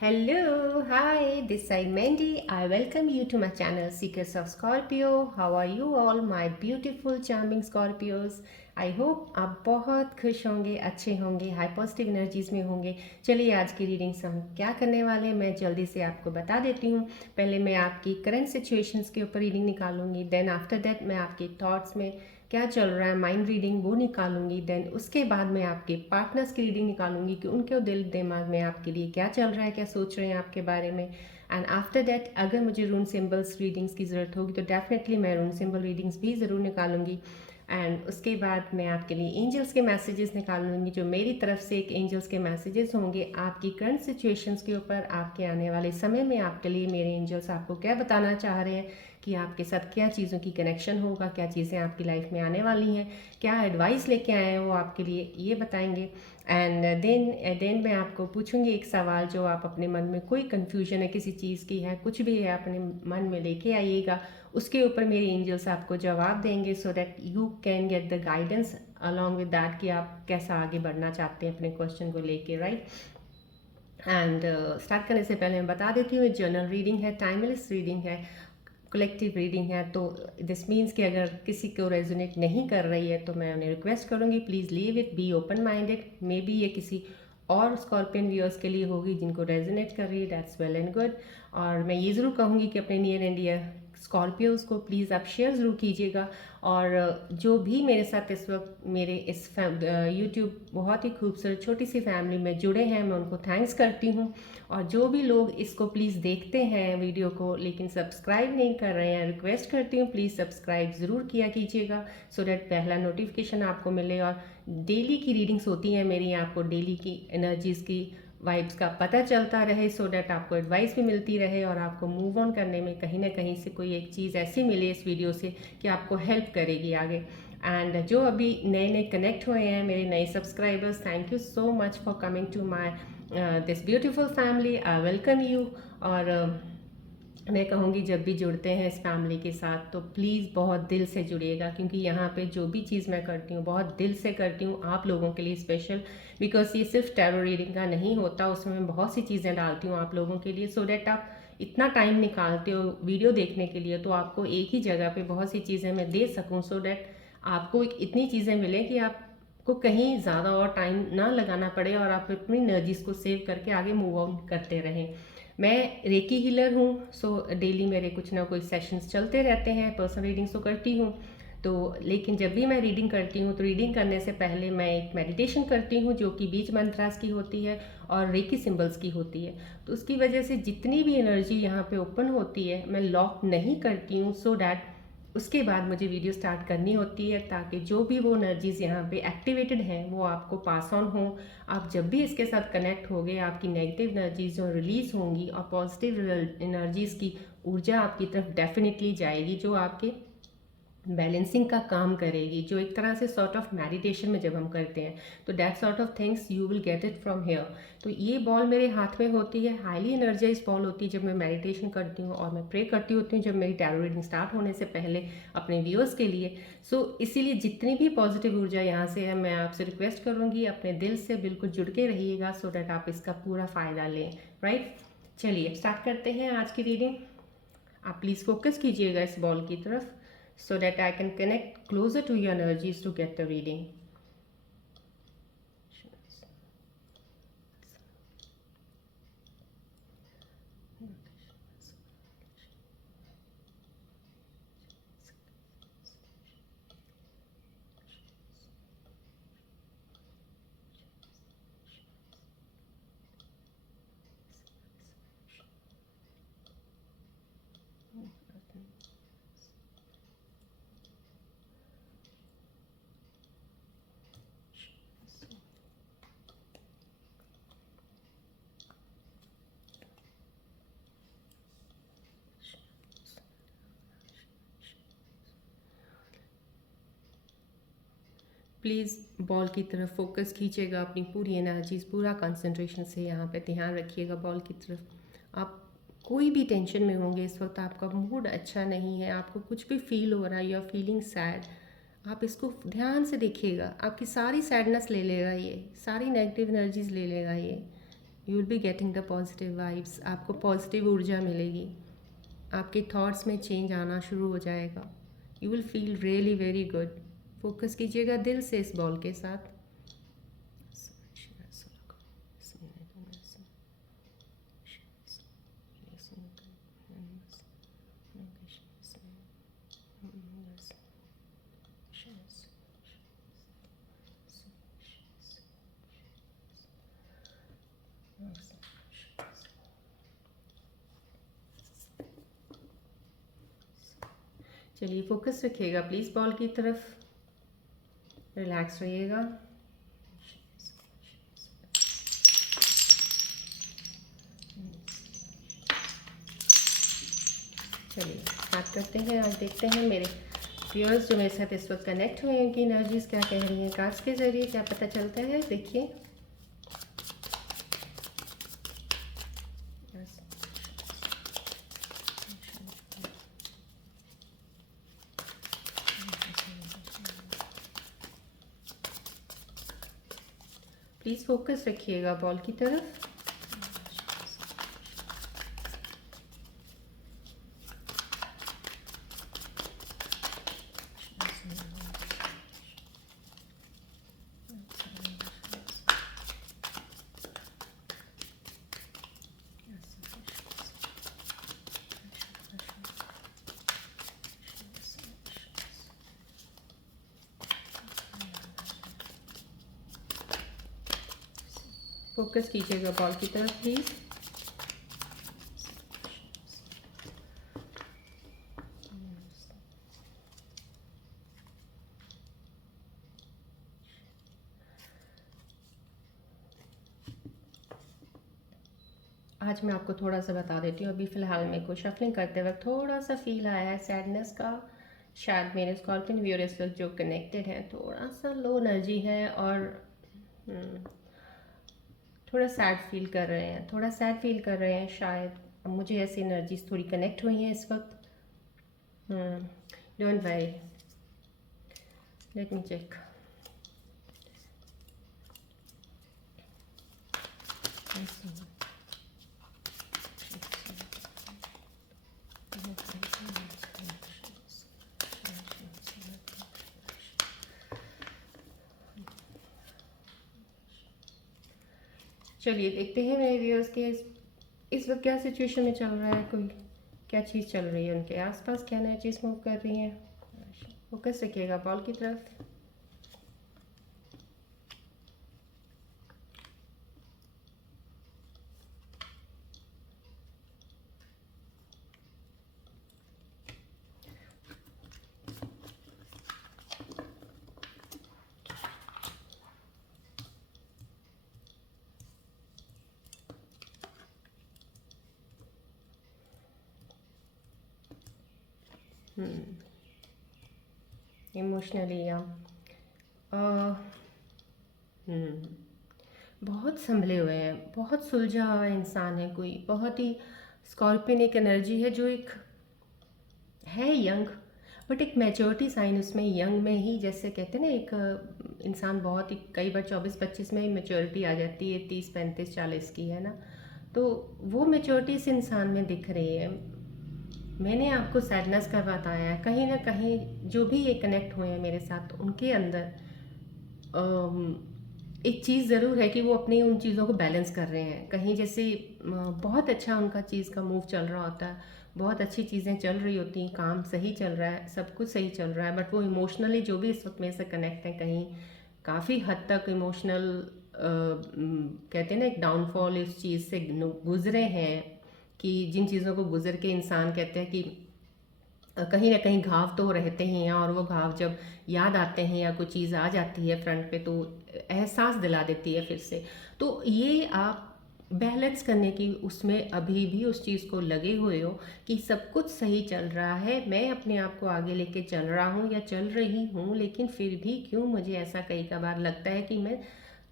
Hello, hi, this side Mandy. I welcome you to my channel Secrets of Scorpio. How are you all, my beautiful, charming Scorpios? I hope आप बहुत खुश होंगे, अच्छे होंगे, high positive energies में होंगे। चलिए आज की रीडिंग से हम क्या करने वाले हैं मैं जल्दी से आपको बता देती हूँ। पहले मैं आपकी करंट सिचुएशंस के ऊपर रीडिंग निकालूंगी, देन आफ्टर दैट मैं आपके थॉट्स में क्या चल रहा है माइंड रीडिंग वो निकालूंगी। देन उसके बाद मैं आपके पार्टनर्स की रीडिंग निकालूंगी कि उनके दिल दिमाग में आपके लिए क्या चल रहा है, क्या सोच रहे हैं आपके बारे में। एंड आफ्टर दैट अगर मुझे रून सिम्बल्स रीडिंग्स की ज़रूरत होगी तो डेफिनेटली मैं रून सिम्बल रीडिंग्स भी ज़रूर निकालूंगी। एंड उसके बाद मैं आपके लिए एंजल्स के मैसेजेस निकालूंगी, जो मेरी तरफ से एक एंजल्स के मैसेजेस होंगे आपकी करंट सिचुएशंस के ऊपर। आपके आने वाले समय में आपके लिए मेरे एंजल्स आपको क्या बताना चाह रहे हैं कि आपके साथ क्या चीज़ों की कनेक्शन होगा, क्या चीज़ें आपकी लाइफ में आने वाली हैं, क्या एडवाइस लेके आए हैं वो आपके लिए ये बताएंगे। एंड देन मैं आपको पूछूंगी एक सवाल जो आप अपने मन में कोई कन्फ्यूजन है किसी चीज़ की है, कुछ भी है अपने मन में लेके आइएगा, उसके ऊपर मेरे एंजल्स आपको जवाब देंगे so that you can get the guidance along with that कि आप कैसा आगे बढ़ना चाहते हैं अपने क्वेश्चन को लेके, राइट। एंड स्टार्ट करने से पहले मैं बता देती हूँ जर्नल रीडिंग है, टाइमलेस रीडिंग है, कलेक्टिव रीडिंग है। तो दिस मीन्स कि अगर किसी को रेजोनेट नहीं कर रही है तो मैं उन्हें रिक्वेस्ट करूँगी please leave it, be open minded. May be ये किसी और स्कॉर्पियन व्यूअर्स के लिए होगी जिनको रेजोनेट कर रही है, दैट्स वेल एंड गुड। और मैं ये ज़रूर कहूँगी कि अपने नियर एंड डियर स्कॉर्पियोज़ को प्लीज़ आप शेयर ज़रूर कीजिएगा। और जो भी मेरे साथ इस वक्त मेरे इस यूट्यूब बहुत ही खूबसूरत छोटी सी फैमिली में जुड़े हैं, मैं उनको थैंक्स करती हूँ। और जो भी लोग इसको प्लीज़ देखते हैं वीडियो को लेकिन सब्सक्राइब नहीं कर रहे हैं, रिक्वेस्ट करती हूँ प्लीज़ सब्सक्राइब ज़रूर किया कीजिएगा सो डैट पहला नोटिफिकेशन आपको मिले। और डेली की रीडिंग्स होती हैं मेरी, आपको डेली की एनर्जीज़ की वाइब्स का पता चलता रहे सो डैट आपको एडवाइस भी मिलती रहे और आपको मूव ऑन करने में कहीं ना कहीं से कोई एक चीज़ ऐसी मिले इस वीडियो से कि आपको हेल्प करेगी आगे। एंड जो अभी नए नए कनेक्ट हुए हैं मेरे नए subscribers, thank you so much for coming to my this beautiful family, I welcome you. और मैं कहूँगी जब भी जुड़ते हैं इस फैमिली के साथ तो प्लीज़ बहुत दिल से जुड़िएगा, क्योंकि यहाँ पे जो भी चीज़ मैं करती हूँ बहुत दिल से करती हूँ आप लोगों के लिए स्पेशल। बिकॉज ये सिर्फ टैरो रीडिंग का नहीं होता, उसमें मैं बहुत सी चीज़ें डालती हूँ आप लोगों के लिए सो डैट आप इतना टाइम निकालते हो वीडियो देखने के लिए तो आपको एक ही जगह पे बहुत सी चीज़ें मैं दे सकूँ सो डैट आपको इतनी चीज़ें मिलें कि आपको कहीं ज़्यादा और टाइम ना लगाना पड़े और आप अपनी एनर्जीज को सेव करके आगे मूव ऑन करते रहें। मैं रेकी हीलर हूँ सो डेली मेरे कुछ ना कुछ सेशंस चलते रहते हैं, पर्सनल रीडिंग्स तो करती हूँ। तो लेकिन जब भी मैं रीडिंग करती हूँ तो रीडिंग करने से पहले मैं एक मेडिटेशन करती हूँ जो कि बीज मंत्रास की होती है और रेकी सिंबल्स की होती है। तो उसकी वजह से जितनी भी एनर्जी यहाँ पे ओपन होती है मैं लॉक नहीं करती हूँ सो डैट उसके बाद मुझे वीडियो स्टार्ट करनी होती है ताकि जो भी वो एनर्जीज़ यहाँ पे एक्टिवेटेड हैं वो आपको पास ऑन हो। आप जब भी इसके साथ कनेक्ट होगे आपकी नेगेटिव एनर्जीज जो रिलीज होंगी और पॉजिटिव एनर्जीज़ की ऊर्जा आपकी तरफ डेफिनेटली जाएगी जो आपके बैलेंसिंग का काम करेगी, जो एक तरह से सॉर्ट ऑफ मेडिटेशन में जब हम करते हैं तो that sort of things you will get it from here. तो ये बॉल मेरे हाथ में होती है, हाईली एनर्जाइज बॉल होती है जब मैं मेडिटेशन करती हूँ और मैं प्रे करती होती हूँ जब मेरी टैरो रीडिंग स्टार्ट होने से पहले अपने व्यूअर्स के लिए। सो इसीलिए जितनी भी पॉजिटिव ऊर्जा यहाँ से है मैं आपसे रिक्वेस्ट करूँगी अपने दिल से बिल्कुल जुड़ के रहिएगा सो डैट आप इसका पूरा फ़ायदा लें, राइट। चलिए स्टार्ट करते हैं आज की रीडिंग। आप प्लीज़ फोकस कीजिएगा इस बॉल की तरफ so that I can connect closer to your energies to get the reading. Please ball की तरफ फोकस कीजिएगा अपनी पूरी एनर्जीज पूरा कंसंट्रेशन से यहाँ पे ध्यान रखिएगा बॉल की तरफ। आप कोई भी टेंशन में होंगे इस वक्त, आपका मूड अच्छा नहीं है, आपको कुछ भी फील हो रहा है, यू आर फीलिंग सैड, आप इसको ध्यान से देखिएगा। आपकी सारी सैडनेस ले लेगा ये, सारी नेगेटिव एनर्जीज ले लेगा ये। You will be getting the positive vibes, आपको पॉजिटिव ऊर्जा मिलेगी, आपके थॉट्स में चेंज आना शुरू हो जाएगा, you will feel really very good. Focus कीजिएगा दिल से इस बॉल के साथ। चलिए फोकस रखिएगा प्लीज़ बॉल की तरफ, रिलैक्स रहिएगा। चलिए स्टार्ट करते हैं। आज देखते हैं मेरे व्यूअर्स जो मेरे साथ इस वक्त कनेक्ट हुए हैं उनकी एनर्जीज क्या कह रही हैं, कार्ड्स के ज़रिए क्या पता चलता है, देखिए। प्लीज़ फोकस रखिएगा बॉल की तरफ। फोकस कीजिएगा बॉल की तरफ प्लीज़। आज मैं आपको थोड़ा सा बता देती हूँ, अभी फ़िलहाल मेरे को शफलिंग करते वक्त थोड़ा सा फील आया है सैडनेस का। शायद मेरे स्कॉर्पियन व्यूअर इस वक्त जो कनेक्टेड हैं थोड़ा सा लो एनर्जी है और थोड़ा सैड फील कर रहे हैं, थोड़ा सैड फील कर रहे हैं शायद। अब मुझे ऐसी एनर्जीज थोड़ी कनेक्ट हुई हैं इस वक्त। Don't worry, let me check. चलिए देखते हैं मेरे व्यूअर्स के इस वक्त क्या सिचुएशन में चल रहा है, कोई क्या चीज़ चल रही है उनके आसपास, क्या नई चीज़ मूव कर रही है। फोकस रखिएगा बॉल की तरफ। इमोशनली या बहुत संभले हुए हैं, बहुत सुलझा हुआ इंसान है कोई, बहुत ही स्कॉर्पियन एक एनर्जी है जो एक है यंग, बट एक मैच्योरिटी साइन उसमें यंग में ही, जैसे कहते हैं ना एक इंसान बहुत ही कई बार 24-25 में ही मैच्योरिटी आ जाती है, 30-35-40 की है ना, तो वो मैच्योरिटी इस इंसान में दिख रही है। मैंने आपको सैडनेस का बताया है, कहीं ना कहीं जो भी ये कनेक्ट हुए हैं मेरे साथ उनके अंदर एक चीज़ ज़रूर है कि वो अपनी उन चीज़ों को बैलेंस कर रहे हैं। कहीं जैसे बहुत अच्छा उनका चीज़ का मूव चल रहा होता है, बहुत अच्छी चीज़ें चल रही होती हैं, काम सही चल रहा है, सब कुछ सही चल रहा है, बट वो इमोशनली जो भी इस वक्त मेरे से कनेक्ट है कहीं काफ़ी हद तक इमोशनल कहते हैं ना एक डाउनफॉल इस चीज़ से गुजरे हैं कि जिन चीज़ों को गुजर के इंसान कहते हैं कि कहीं ना कहीं घाव तो रहते ही हैं, और वो घाव जब याद आते हैं या कोई चीज़ आ जाती है फ्रंट पे तो एहसास दिला देती है फिर से। तो ये आप बैलेंस करने की उसमें अभी भी उस चीज़ को लगे हुए हो कि सब कुछ सही चल रहा है, मैं अपने आप को आगे लेके चल रहा हूँ या चल रही हूँ, लेकिन फिर भी क्यों मुझे ऐसा कई बार लगता है कि मैं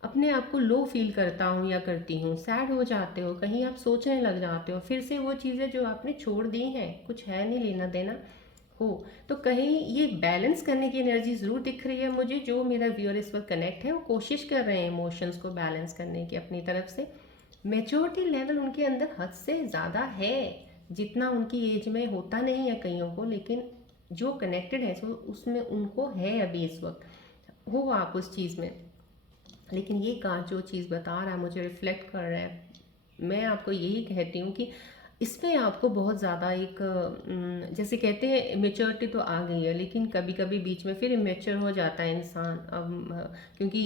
अपने आप को लो फील करता हूँ या करती हूँ। सैड हो जाते हो, कहीं आप सोचने लग जाते हो, फिर से वो चीज़ें जो आपने छोड़ दी हैं, कुछ है नहीं लेना देना हो, तो कहीं ये बैलेंस करने की एनर्जी ज़रूर दिख रही है मुझे। जो मेरा व्यूअर इस वक्त कनेक्ट है वो कोशिश कर रहे हैं इमोशंस को बैलेंस करने की अपनी तरफ से, मेच्योरिटी लेवल उनके अंदर हद से ज़्यादा है, जितना उनकी एज में होता नहीं है कईयों को, लेकिन जो कनेक्टेड है सो उसमें उनको है अभी इस वक्त, हो आप उस चीज़ में। लेकिन ये कार्ड जो चीज़ बता रहा है, मुझे रिफ्लेक्ट कर रहा है, मैं आपको यही कहती हूँ कि इसमें आपको बहुत ज़्यादा एक जैसे कहते हैं मेच्योरिटी तो आ गई है, लेकिन कभी कभी बीच में फिर इमेच्योर हो जाता है इंसान। अब क्योंकि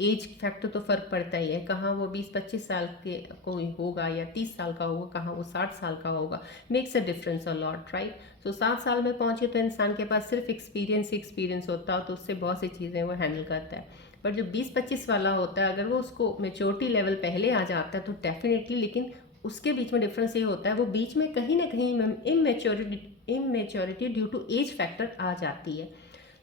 एज फैक्टर तो फ़र्क पड़ता ही है, कहाँ वो 20-25 साल के कोई होगा या 30 साल का होगा, कहाँ वो 60 साल का होगा, makes a difference a lot, right. So 60 साल में पहुँचे तो इंसान के पास सिर्फ एक्सपीरियंस होता है, तो उससे बहुत सी चीज़ें वो हैंडल करता है। पर जो 20-25 वाला होता है, अगर वो उसको मेच्योरिटी लेवल पहले आ जाता है तो डेफिनेटली, लेकिन उसके बीच में डिफरेंस ये होता है, वो बीच में कहीं ना कहीं immaturity due to age factor आ जाती है।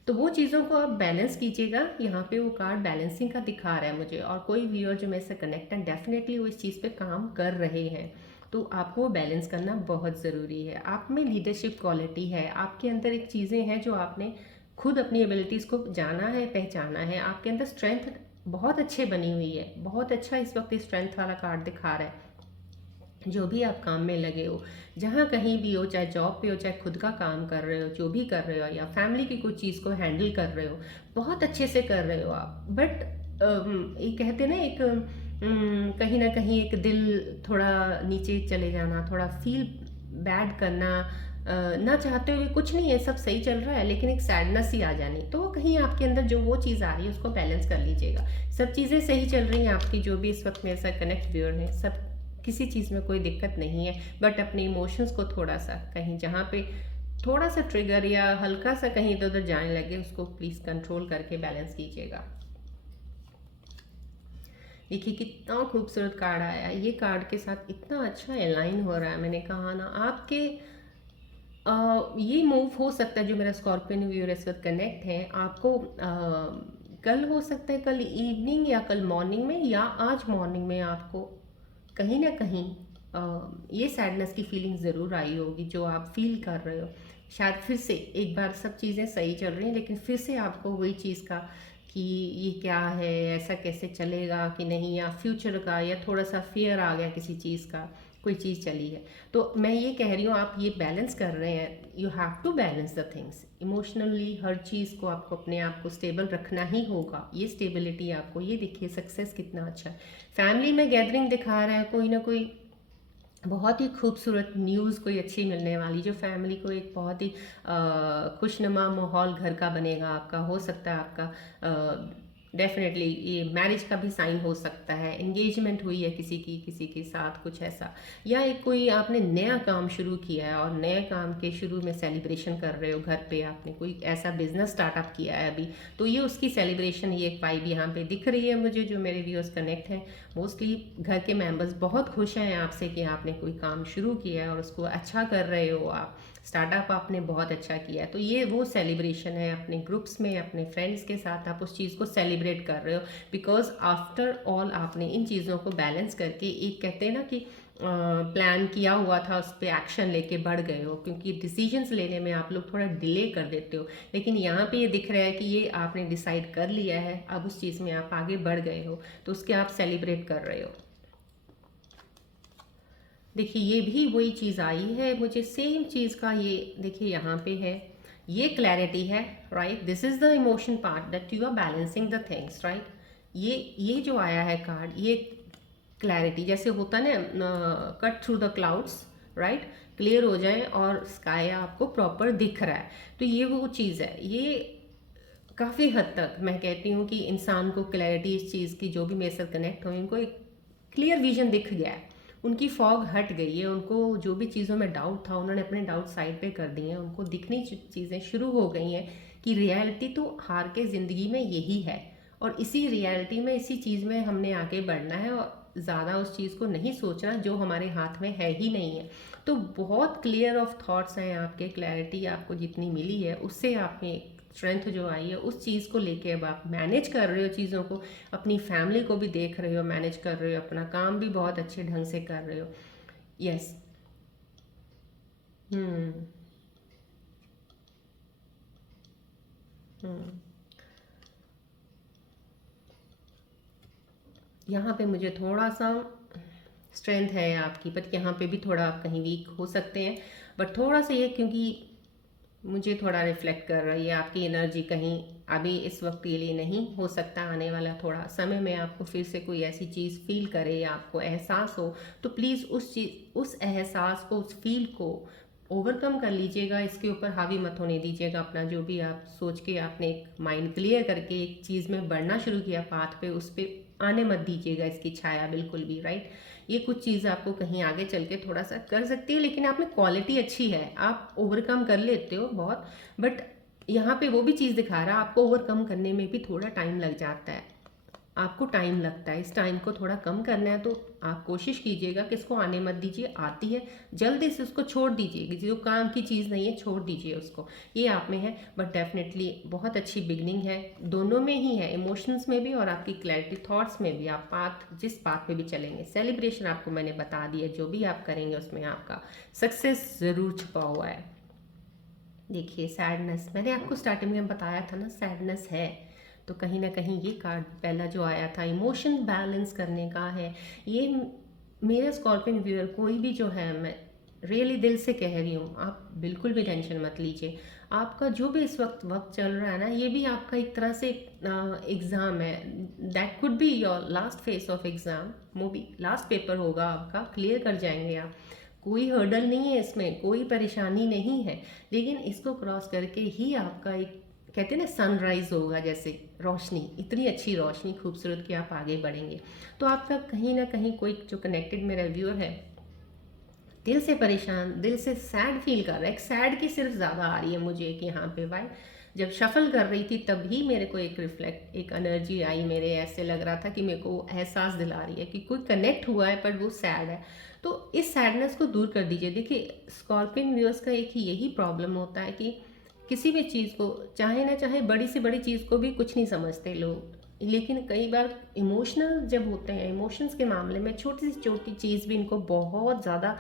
तो वो चीज़ों को आप बैलेंस कीजिएगा। यहाँ पे वो कार्ड बैलेंसिंग का दिखा रहा है मुझे, और कोई व्यूअर जो मेरे से कनेक्ट है डेफिनेटली वो इस चीज़ पे काम कर रहे हैं। तो आपको वो बैलेंस करना बहुत ज़रूरी है। आप में लीडरशिप क्वालिटी है, आपके अंदर एक चीज़ें हैं जो आपने खुद अपनी एबिलिटीज़ को जाना है, पहचाना है। आपके अंदर स्ट्रेंथ बहुत अच्छे बनी हुई है, बहुत अच्छा इस वक्त स्ट्रेंथ वाला कार्ड दिखा रहा है। जो भी आप काम में लगे हो, जहाँ कहीं भी हो, चाहे जॉब पे हो, चाहे खुद का काम कर रहे हो, जो भी कर रहे हो, या फैमिली की कोई चीज़ को हैंडल कर रहे हो, बहुत अच्छे से कर रहे हो आप। बट ये कहते ना एक कहीं ना कहीं एक दिल थोड़ा नीचे चले जाना, थोड़ा फील बैड करना, ना चाहते हुए, कुछ नहीं है, सब सही चल रहा है, लेकिन एक सैडनेस ही आ जानी, तो वो कहीं आपके अंदर जो वो चीज़ आ रही है उसको बैलेंस कर लीजिएगा। सब चीज़ें सही चल रही हैं आपकी, जो भी इस वक्त मेरे साथ कनेक्ट व्यूअर हैं, सब किसी चीज़ में कोई दिक्कत नहीं है। बट अपने इमोशंस को थोड़ा सा कहीं जहाँ पे थोड़ा सा ट्रिगर या हल्का सा कहीं इधर उधर जाने लगे, उसको प्लीज़ कंट्रोल करके बैलेंस कीजिएगा। देखिए कितना खूबसूरत कार्ड आया है, ये कार्ड के साथ इतना अच्छा अलाइन हो रहा है। मैंने कहा ना आपके ये मूव हो सकता है, जो मेरा स्कॉर्पियन व्यूअर इस वक्त कनेक्ट है, आपको कल हो सकता है, कल इवनिंग या कल मॉर्निंग में या आज मॉर्निंग में आपको कहीं ना कहीं ये सैडनेस की फीलिंग ज़रूर आई होगी जो आप फील कर रहे हो। शायद फिर से एक बार सब चीज़ें सही चल रही हैं, लेकिन फिर से आपको वही चीज़ का कि ये क्या है, ऐसा कैसे चलेगा कि नहीं, या फ्यूचर का, या थोड़ा सा फियर आ गया किसी चीज़ का, कोई चीज़ चली है। तो मैं ये कह रही हूँ आप ये बैलेंस कर रहे हैं, you have to balance the things emotionally. हर चीज़ को आपको अपने आप को स्टेबल रखना ही होगा, ये स्टेबिलिटी आपको, ये देखिए सक्सेस कितना अच्छा है। फैमिली में गैदरिंग दिखा रहा है, कोई ना कोई बहुत ही खूबसूरत न्यूज़ कोई अच्छी मिलने वाली, जो फैमिली को एक बहुत ही खुशनुमा माहौल घर का बनेगा। आपका हो सकता है, आपका डेफिनेटली ये मैरिज का भी साइन हो सकता है, एंगेजमेंट हुई है किसी की किसी के साथ, कुछ ऐसा, या एक कोई आपने नया काम शुरू किया है और नए काम के शुरू में सेलिब्रेशन कर रहे हो घर पे, आपने कोई ऐसा बिजनेस स्टार्टअप किया है अभी, तो ये उसकी सेलिब्रेशन, ये एक वाइब यहाँ पे दिख रही है मुझे। जो मेरे व्यूअर्स कनेक्ट हैं, मोस्टली घर के मेंबर्स बहुत खुश हैं आपसे कि आपने कोई काम शुरू किया है और उसको अच्छा कर रहे हो आप, स्टार्टअप आपने बहुत अच्छा किया है। तो ये वो सेलिब्रेशन है, अपने ग्रुप्स में, अपने फ्रेंड्स के साथ आप उस चीज़ को सेलिब्रेट कर रहे हो, बिकॉज आफ्टर ऑल आपने इन चीज़ों को बैलेंस करके, एक कहते हैं ना कि प्लान किया हुआ था, उस पर एक्शन लेके बढ़ गए हो। क्योंकि डिसीजंस लेने में आप लोग थोड़ा डिले कर देते हो, लेकिन यहाँ पे ये दिख रहा है कि ये आपने डिसाइड कर लिया है, अब उस चीज़ में आप आगे बढ़ गए हो, तो उसके आप सेलिब्रेट कर रहे हो। देखिए ये भी वही चीज़ आई है मुझे, सेम चीज़ का ये देखिए यहाँ पे है, ये क्लैरिटी है, right. This is the emotion part that you are balancing the things, right. ये जो आया है कार्ड, ये क्लैरिटी जैसे होता है ना, cut through the clouds, right, clear हो जाए और स्काई आपको प्रॉपर दिख रहा है। तो ये वो चीज़ है, ये काफ़ी हद तक मैं कहती हूँ कि इंसान को क्लैरिटी इस चीज़ की, जो भी मेरे साथ कनेक्ट हुए, उनको एक क्लियर विजन दिख गया है, उनकी फॉग हट गई है, उनको जो भी चीज़ों में डाउट था उन्होंने अपने डाउट साइड पे कर दिए हैं, उनको दिखनी चीज़ें शुरू हो गई हैं कि रियलिटी तो हार के ज़िंदगी में यही है, और इसी रियलिटी में, इसी चीज़ में हमने आगे बढ़ना है, और ज़्यादा उस चीज़ को नहीं सोचना जो हमारे हाथ में है ही नहीं है। तो बहुत क्लियर ऑफ थॉट्स हैं आपके, क्लैरिटी आपको जितनी मिली है उससे आप में स्ट्रेंथ जो आई है, उस चीज़ को लेके अब आप मैनेज कर रहे हो चीज़ों को, अपनी फैमिली को भी देख रहे हो, मैनेज कर रहे हो, अपना काम भी बहुत अच्छे ढंग से कर रहे हो। यस। हम्म। हम्म। यहाँ पे मुझे थोड़ा सा स्ट्रेंथ है आपकी, बट यहाँ पे भी थोड़ा आप कहीं वीक हो सकते हैं। बट थोड़ा सा ये, क्योंकि मुझे थोड़ा रिफ्लेक्ट कर रही है आपकी एनर्जी, कहीं अभी इस वक्त के लिए नहीं हो सकता, आने वाला थोड़ा समय में आपको फिर से कोई ऐसी चीज़ फील करे या आपको एहसास हो, तो प्लीज़ उस एहसास को, उस फील को ओवरकम कर लीजिएगा। इसके ऊपर हावी मत होने दीजिएगा अपना। जो भी आप सोच के आपने एक माइंड क्लियर करके एक चीज़ में बढ़ना शुरू किया पाथ पे, उस पर आने मत दीजिएगा इसकी छाया बिल्कुल भी, राइट। ये कुछ चीज़ आपको कहीं आगे चल के थोड़ा सा कर सकती है, लेकिन आप में क्वालिटी अच्छी है, आप ओवरकम कर लेते हो बहुत। बट यहाँ पे वो भी चीज़ दिखा रहा है आपको ओवरकम करने में भी थोड़ा टाइम लग जाता है, आपको टाइम लगता है। इस टाइम को थोड़ा कम करना है, तो आप कोशिश कीजिएगा कि इसको आने मत दीजिए। आती है जल्दी से उसको छोड़ दीजिए, जो काम की चीज़ नहीं है छोड़ दीजिए उसको, ये आप में है। बट डेफिनेटली बहुत अच्छी बिगनिंग है, दोनों में ही है, इमोशंस में भी और आपकी क्लैरिटी थॉट्स में भी। आप जिस पाथ पे भी चलेंगे, सेलिब्रेशन आपको मैंने बता दिया, जो भी आप करेंगे उसमें आपका सक्सेस ज़रूर छुपा हुआ है। देखिए सैडनेस, मैंने आपको स्टार्टिंग में बताया था ना, सैडनेस है, तो कहीं ना कहीं ये कार्ड पहला जो आया था इमोशन बैलेंस करने का है। ये मेरे स्कॉर्पियन व्यूअर कोई भी जो है, मैं रियली दिल से कह रही हूँ, आप बिल्कुल भी टेंशन मत लीजिए। आपका जो भी इस वक्त चल रहा है ना, ये भी आपका एक तरह से एग्ज़ाम है। That could be your last phase of exam, वो भी लास्ट पेपर होगा आपका, क्लियर कर जाएंगे आप। कोई हर्डल नहीं है इसमें, कोई परेशानी नहीं है, लेकिन इसको क्रॉस करके ही आपका एक, कहते हैं ना सनराइज होगा, जैसे रोशनी, इतनी अच्छी रोशनी खूबसूरत कि आप आगे बढ़ेंगे। तो आपका कहीं ना कहीं कोई जो कनेक्टेड मेरा व्यूअर है, दिल से परेशान, दिल से सैड फील कर रहा है। एक सैड की सिर्फ ज़्यादा आ रही है मुझे कि यहाँ पे भाई, जब शफल कर रही थी तभी मेरे को एक रिफ्लेक्ट, एक एनर्जी आई मेरे, ऐसे लग रहा था कि मेरे को एहसास दिला रही है कि कोई कनेक्ट हुआ है पर वो सैड है। तो इस सैडनेस को दूर कर दीजिए। देखिए स्कॉर्पियन व्यूअर्स का एक ही यही प्रॉब्लम होता है कि किसी भी चीज़ को, चाहे ना चाहे, बड़ी से बड़ी चीज़ को भी कुछ नहीं समझते लोग, लेकिन कई बार इमोशनल जब होते हैं, इमोशंस के मामले में छोटी से छोटी चीज़ भी इनको बहुत ज़्यादा,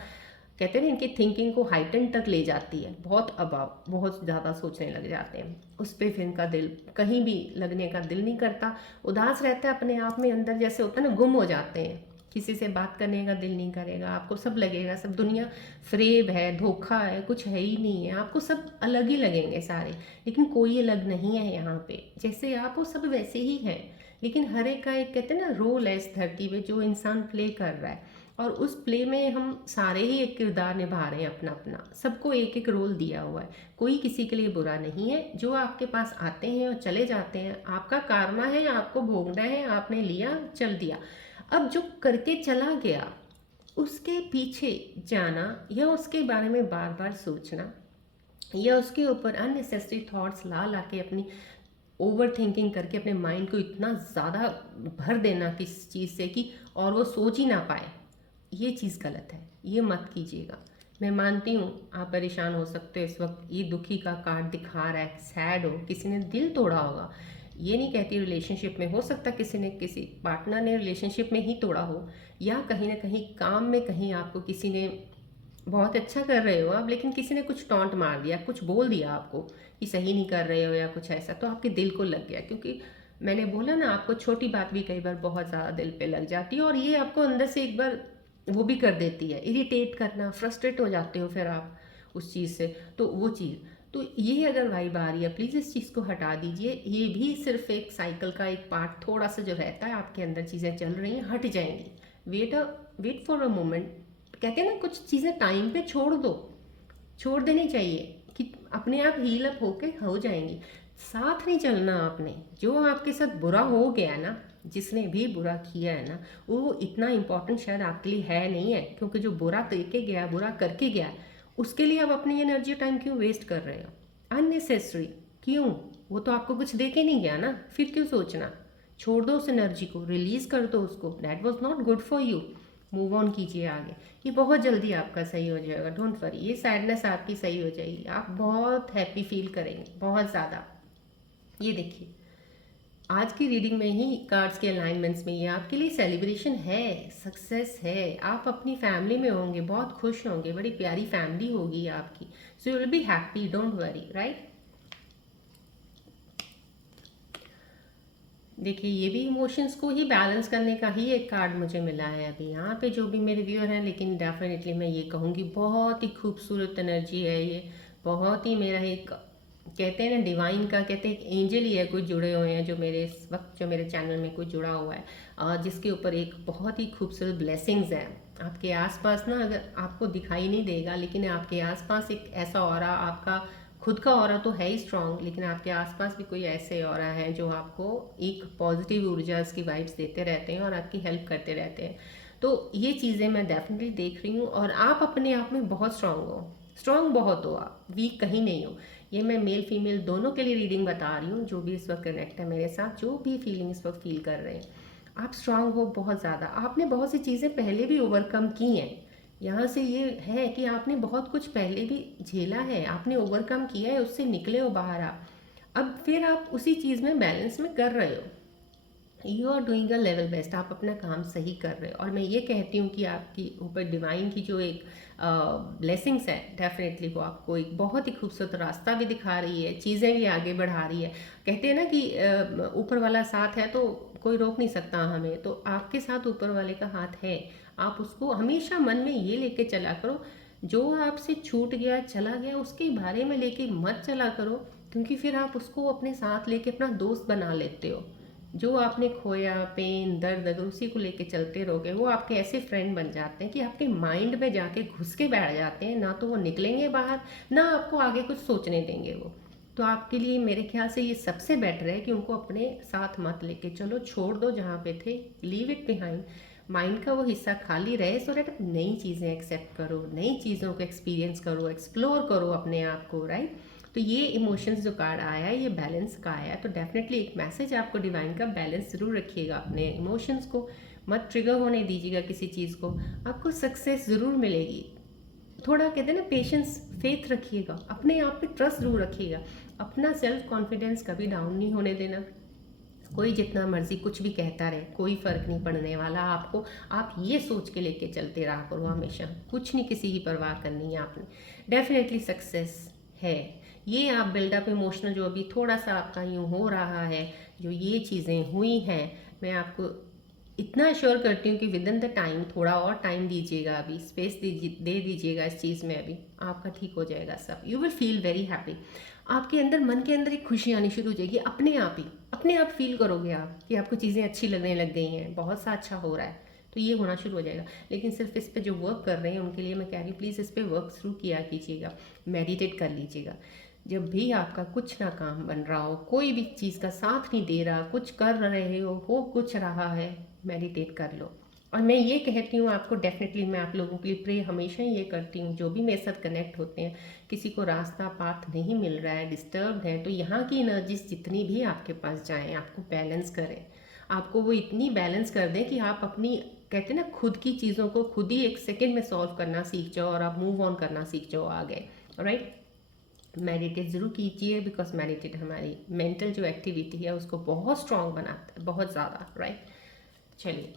कहते हैं ना, इनकी थिंकिंग को हाइटन तक ले जाती है, बहुत अबाव, बहुत ज़्यादा सोचने लग जाते हैं। उस पर फिर इनका दिल कहीं भी लगने का दिल नहीं करता, उदास रहता है अपने आप में अंदर, जैसे होता है ना, गुम हो जाते हैं। किसी से बात करने का दिल नहीं करेगा, आपको सब लगेगा सब दुनिया फ्रेब है, धोखा है, कुछ है ही नहीं है, आपको सब अलग ही लगेंगे सारे। लेकिन कोई अलग नहीं है यहाँ पे, जैसे आप हो सब वैसे ही हैं। लेकिन हर एक का एक, कहते हैं ना, रोल है इस धरती पे जो इंसान प्ले कर रहा है, और उस प्ले में हम सारे ही एक किरदार निभा रहे हैं अपना अपना, सबको एक एक रोल दिया हुआ है। कोई किसी के लिए बुरा नहीं है। जो आपके पास आते हैं और चले जाते हैं, आपका कार्मा है, आपको भोगना है, आपने लिया चल दिया। अब जो करके चला गया, उसके पीछे जाना या उसके बारे में बार बार सोचना या उसके ऊपर अननेसेसरी थॉट्स ला ला के अपनी ओवर थिंकिंग करके अपने माइंड को इतना ज़्यादा भर देना किस चीज़ से कि और वो सोच ही ना पाए, ये चीज़ गलत है, ये मत कीजिएगा। मैं मानती हूँ आप परेशान हो सकते हो इस वक्त, ये दुखी का कार्ड दिखा रहा है, सैड हो, किसी ने दिल तोड़ा होगा। ये नहीं कहती रिलेशनशिप में, हो सकता किसी ने, किसी पार्टनर ने रिलेशनशिप में ही तोड़ा हो, या कहीं ना कहीं काम में कहीं आपको किसी ने, बहुत अच्छा कर रहे हो आप, लेकिन किसी ने कुछ टॉन्ट मार दिया, कुछ बोल दिया आपको कि सही नहीं कर रहे हो या कुछ ऐसा, तो आपके दिल को लग गया। क्योंकि मैंने बोला ना आपको, छोटी बात भी कई बार बहुत ज़्यादा दिल पे लग जाती है, और ये आपको अंदर से एक बार वो भी कर देती है, इरिटेट करना, फ्रस्ट्रेट हो जाते हो फिर आप उस चीज़ से। तो वो चीज़, तो ये अगर वाइब आ रही है, प्लीज़ इस चीज़ को हटा दीजिए। ये भी सिर्फ एक साइकिल का एक पार्ट, थोड़ा सा जो रहता है आपके अंदर चीज़ें चल रही हैं, हट जाएंगी। वेट फॉर अ मोमेंट, कहते हैं ना, कुछ चीज़ें टाइम पे छोड़ दो, छोड़ देनी चाहिए कि अपने आप हील अप होके हो जाएंगी। साथ नहीं चलना आपने, जो आपके साथ बुरा हो गया ना, जिसने भी बुरा किया है ना, वो इतना इम्पोर्टेंट शायद आपके लिए है नहीं है, क्योंकि जो बुरा करके गया, बुरा करके गया, उसके लिए आप अपनी एनर्जी टाइम क्यों वेस्ट कर रहे हो अननेसेसरी? क्यों? वो तो आपको कुछ दे के नहीं गया ना, फिर क्यों सोचना? छोड़ दो उस एनर्जी को, रिलीज कर दो उसको, that was not good for you. Move on कीजिए आगे, ये बहुत जल्दी आपका सही हो जाएगा, डोंट वरी। ये सैडनेस आपकी सही हो जाएगी, आप बहुत हैप्पी फील करेंगे, बहुत ज़्यादा। ये देखिए आज की रीडिंग में ही कार्ड्स के अलाइनमेंट्स में ये आपके लिए सेलिब्रेशन है, सक्सेस है। आप अपनी फैमिली में होंगे, बहुत खुश होंगे, बड़ी प्यारी फैमिली होगी आपकी, so you will be happy, don't worry, right. देखिए, ये भी इमोशंस को ही बैलेंस करने का ही एक कार्ड मुझे मिला है अभी यहाँ पे, जो भी मेरे व्यूअर हैं। लेकिन डेफिनेटली मैं ये कहूँगी बहुत ही खूबसूरत एनर्जी है ये। बहुत ही मेरा एक, कहते हैं ना डिवाइन का, कहते हैं एक एंजल ही है, कुछ जुड़े हुए हैं जो मेरे इस वक्त, जो मेरे चैनल में कुछ जुड़ा हुआ है, जिसके ऊपर एक बहुत ही खूबसूरत ब्लेसिंग्स है आपके आसपास ना। अगर आपको दिखाई नहीं देगा, लेकिन आपके आसपास एक ऐसा ऑरा, आपका खुद का ऑरा तो है ही स्ट्रांग, लेकिन आपके आसपास भी कोई ऐसे ऑरा है जो आपको एक पॉजिटिव ऊर्जा की वाइब्स देते रहते हैं और आपकी हेल्प करते रहते हैं। तो ये चीज़ें मैं डेफिनेटली देख रही हूँ। और आप अपने आप में बहुत स्ट्रांग हो, स्ट्रांग बहुत हो, आप वीक कहीं नहीं हो। ये मैं मेल फीमेल दोनों के लिए रीडिंग बता रही हूँ, जो भी इस वक्त कनेक्ट है मेरे साथ, जो भी फीलिंग इस वक्त फील कर रहे हैं। आप स्ट्रांग हो बहुत ज़्यादा। आपने बहुत सी चीज़ें पहले भी ओवरकम की हैं। यहाँ से ये है कि आपने बहुत कुछ पहले भी झेला है, आपने ओवरकम किया है, उससे निकले हो बाहर आप। अब फिर आप उसी चीज़ में बैलेंस में कर रहे हो। You are doing a level best, आप अपना काम सही कर रहे हो। और मैं ये कहती हूँ कि आपकी ऊपर डिवाइन की जो एक ब्लेसिंग्स है, डेफिनेटली वो आपको एक बहुत ही खूबसूरत रास्ता भी दिखा रही है, चीज़ें भी आगे बढ़ा रही है। कहते हैं ना कि ऊपर वाला साथ है तो कोई रोक नहीं सकता हमें, तो आपके साथ ऊपर वाले का हाथ है। आप उसको हमेशा मन में ये लेके चला करो, जो आपसे छूट गया चला गया उसके बारे में लेके मत चला करो, क्योंकि फिर आप उसको अपने साथ लेके अपना दोस्त बना लेते हो। जो आपने खोया, पेन, दर्द, अगर उसी को लेके चलते रहोगे, वो आपके ऐसे फ्रेंड बन जाते हैं कि आपके माइंड में जाके घुस के बैठ जाते हैं। ना तो वो निकलेंगे बाहर, ना आपको आगे कुछ सोचने देंगे वो। तो आपके लिए मेरे ख्याल से ये सबसे बेटर है कि उनको अपने साथ मत लेके चलो, छोड़ दो जहाँ पे थे, लीव इट बिहाइंड। माइंड का वो हिस्सा खाली रहे, सो दैट नई चीज़ें एक्सेप्ट करो, नई चीज़ों को एक्सपीरियंस करो, एक्सप्लोर करो अपने आप को, राइट। तो ये इमोशंस जो कार्ड आया है, ये बैलेंस का आया है, तो डेफिनेटली एक मैसेज आपको डिवाइन का, बैलेंस ज़रूर रखिएगा अपने इमोशंस को, मत ट्रिगर होने दीजिएगा किसी चीज़ को। आपको सक्सेस ज़रूर मिलेगी। थोड़ा कहते हैं ना पेशेंस, फेथ रखिएगा, अपने आप पे ट्रस्ट ज़रूर रखिएगा। अपना सेल्फ कॉन्फिडेंस कभी डाउन नहीं होने देना। कोई जितना मर्जी कुछ भी कहता रहे, कोई फ़र्क नहीं पड़ने वाला आपको। आप ये सोच के लेके चलते रहा करो हमेशा, कुछ नहीं किसी की परवाह करनी है आपने। डेफिनेटली सक्सेस है। ये आप बिल्डअप इमोशनल जो अभी थोड़ा सा आपका यूँ हो रहा है, जो ये चीज़ें हुई हैं, मैं आपको इतना श्योर करती हूँ कि विद इन द टाइम, थोड़ा और टाइम दीजिएगा, अभी स्पेस दे दीजिएगा इस चीज़ में, अभी आपका ठीक हो जाएगा सब। You will feel very happy. आपके अंदर, मन के अंदर एक खुशी आनी शुरू हो जाएगी अपने आप ही। अपने आप फील करोगे आप कि आपको चीज़ें अच्छी लगने लग गई हैं, बहुत सा अच्छा हो रहा है। तो ये होना शुरू हो जाएगा। लेकिन सिर्फ इस पे जो वर्क कर रहे हैं उनके लिए मैं कह रही हूँ, प्लीज़ इस पे वर्क शुरू किया कीजिएगा, मेडिटेट कर लीजिएगा। जब भी आपका कुछ ना काम बन रहा हो, कोई भी चीज़ का साथ नहीं दे रहा, कुछ कर रहे हो कुछ रहा है, मेडिटेट कर लो। और मैं ये कहती हूँ आपको, डेफिनेटली मैं आप लोगों के लिए प्रे हमेशा ये करती हूँ, जो भी मेरे साथ कनेक्ट होते हैं, किसी को रास्ता पाथ नहीं मिल रहा है, डिस्टर्ब है, तो यहाँ की एनर्जीज जितनी भी आपके पास जाएँ, आपको बैलेंस करें। आपको वो इतनी बैलेंस कर दें कि आप अपनी, कहते हैं ना, खुद की चीज़ों को खुद ही एक सेकेंड में सॉल्व करना सीख जाओ और आप मूव ऑन करना सीख जाओ आगे, राइट। मेडिटेट ज़रूर कीजिए, बिकॉज मेडिटेट हमारी मेंटल जो एक्टिविटी है उसको बहुत स्ट्रांग बनाता है, बहुत ज़्यादा, राइट। चलिए,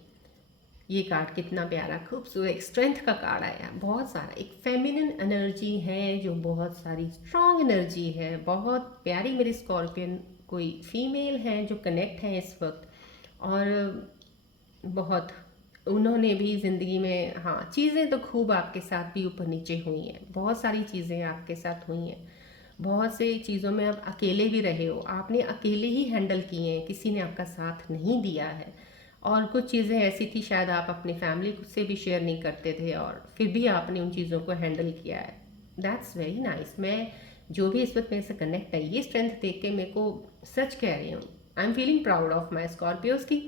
ये कार्ड कितना प्यारा खूबसूरत, एक स्ट्रेंथ का कार्ड आया, बहुत सारा, एक फेमिनिन एनर्जी है, जो बहुत सारी स्ट्रांग एनर्जी है, बहुत प्यारी। मेरी स्कॉर्पियन कोई फीमेल है जो कनेक्ट है इस वक्त, और बहुत उन्होंने भी ज़िंदगी में, हाँ, चीज़ें तो खूब आपके साथ भी ऊपर नीचे हुई हैं, बहुत सारी चीज़ें आपके साथ हुई हैं। बहुत से चीज़ों में आप अकेले भी रहे हो, आपने अकेले ही हैंडल किए हैं, किसी ने आपका साथ नहीं दिया है। और कुछ चीज़ें ऐसी थी शायद आप अपनी फैमिली से भी शेयर नहीं करते थे, और फिर भी आपने उन चीज़ों को हैंडल किया है। That's very nice. मैं, जो भी इस वक्त मेरे से कनेक्ट है, ये स्ट्रेंथ देख के मेरे को सच कह रही हूँ, I am feeling proud of my Scorpios की।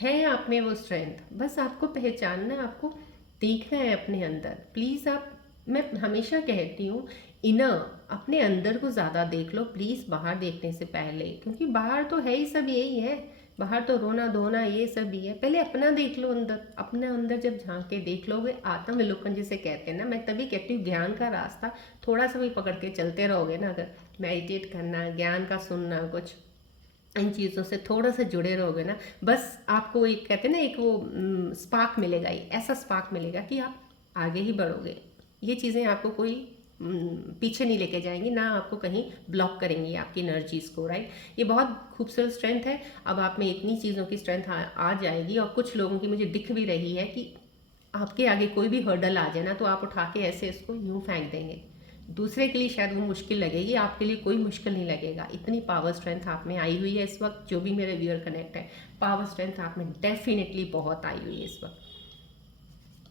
है आप में वो स्ट्रेंथ, बस आपको पहचानना है, आपको देखना है अपने अंदर। प्लीज़ आप, मैं हमेशा कहती हूँ, इनर, अपने अंदर को ज़्यादा देख लो प्लीज़, बाहर देखने से पहले, क्योंकि बाहर तो है ही सब यही है, बाहर तो रोना धोना ये सब ही है। पहले अपना देख लो अंदर, अपने अंदर जब झांक के देख लोगे, आत्मविलोकन जिसे कहते हैं ना, मैं तभी कहती हूँ ज्ञान का रास्ता थोड़ा सा भी पकड़ के चलते रहोगे ना, अगर मेडिटेट करना, ज्ञान का सुनना, कुछ इन चीज़ों से थोड़ा सा जुड़े रहोगे ना, बस आपको एक, कहते हैं ना, एक वो स्पार्क मिलेगा ही, ऐसा स्पार्क मिलेगा कि आप आगे ही बढ़ोगे। ये चीज़ें आपको कोई पीछे नहीं लेके जाएंगी, ना आपको कहीं ब्लॉक करेंगी आपकी एनर्जीज़ को, राइट। ये बहुत खूबसूरत स्ट्रेंथ है। अब आप में इतनी चीज़ों की स्ट्रेंथ आ जाएगी, और कुछ लोगों की मुझे दिख भी रही है कि आपके आगे कोई भी हर्डल आ जाए ना, तो आप उठा के ऐसे इसको यूं फेंक देंगे। दूसरे के लिए शायद वो मुश्किल लगेगी, आपके लिए कोई मुश्किल नहीं लगेगा। इतनी पावर स्ट्रेंथ आप में आई हुई है इस वक्त। जो भी मेरे व्यूअर कनेक्ट है, पावर स्ट्रेंथ आप में डेफिनेटली बहुत आई हुई है इस वक्त।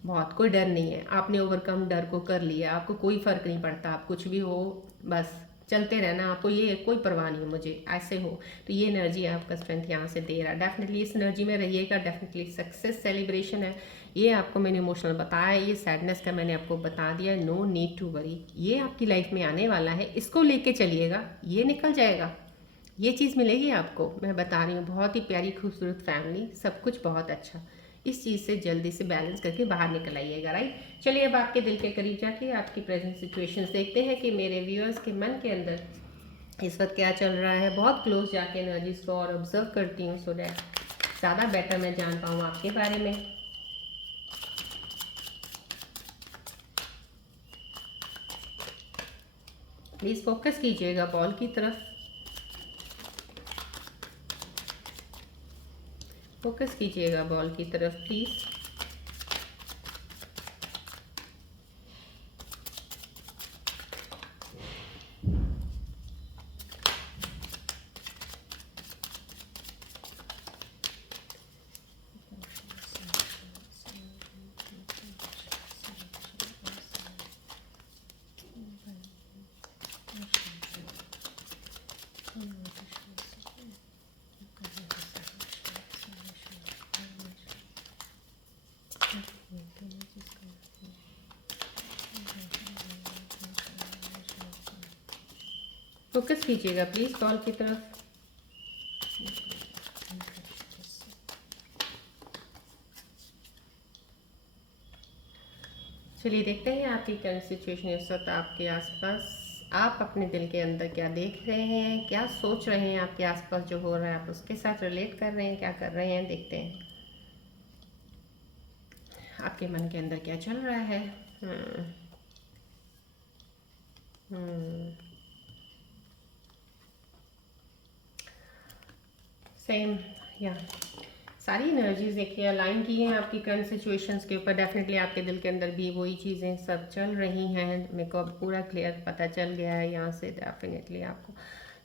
बहुत, कोई डर नहीं है, आपने ओवरकम डर को कर लिया, आपको कोई फ़र्क नहीं पड़ता, आप कुछ भी हो बस चलते रहना, आपको ये कोई परवाह नहीं है मुझे ऐसे हो। तो ये एनर्जी आपका स्ट्रेंथ यहाँ से दे रहा है। डेफिनेटली इस एनर्जी में रहिएगा। डेफिनेटली सक्सेस सेलिब्रेशन है, ये आपको मैंने इमोशनल बताया है, ये सैडनेस का मैंने आपको बता दिया। नो नीड टू वरी, ये आपकी लाइफ में आने वाला है, इसको लेके चलिएगा, ये निकल जाएगा, ये चीज़ मिलेगी आपको। मैं बता रही हूँ, बहुत ही प्यारी खूबसूरत फैमिली, सब कुछ बहुत अच्छा। इस चीज़ से जल्दी से बैलेंस करके बाहर निकल आइएगा, राइट। चलिए अब आपके दिल के करीब जाके आपकी प्रेजेंट सिचुएशंस देखते हैं कि मेरे व्यूअर्स के मन के अंदर इस वक्त क्या चल रहा है। बहुत क्लोज जाके एनर्जीज को और ऑब्जर्व करती हूँ, सो दैट ज़्यादा बेटर मैं जान पाऊँ आपके बारे में। प्लीज़ फोकस कीजिएगा बॉल की तरफ, फोकस कीजिएगा बॉल की तरफ प्लीज़। फोकस कीजिएगा प्लीज़ बॉल की तरफ। चलिए देखते हैं आपकी करंट सिचुएशन इस वक्त आपके आसपास। आप अपने दिल के अंदर क्या देख रहे हैं, क्या सोच रहे हैं, आपके आसपास जो हो रहा है आप उसके साथ रिलेट कर रहे हैं, क्या कर रहे हैं, देखते हैं आपके मन के अंदर क्या चल रहा है। सेम या सारी एनर्जीज देखिए अलाइन की हैं आपकी करंट सिचुएशंस के ऊपर। डेफिनेटली आपके दिल के अंदर भी वही चीज़ें सब चल रही हैं, मेरे को अब पूरा क्लियर पता चल गया है यहाँ से। डेफिनेटली आपको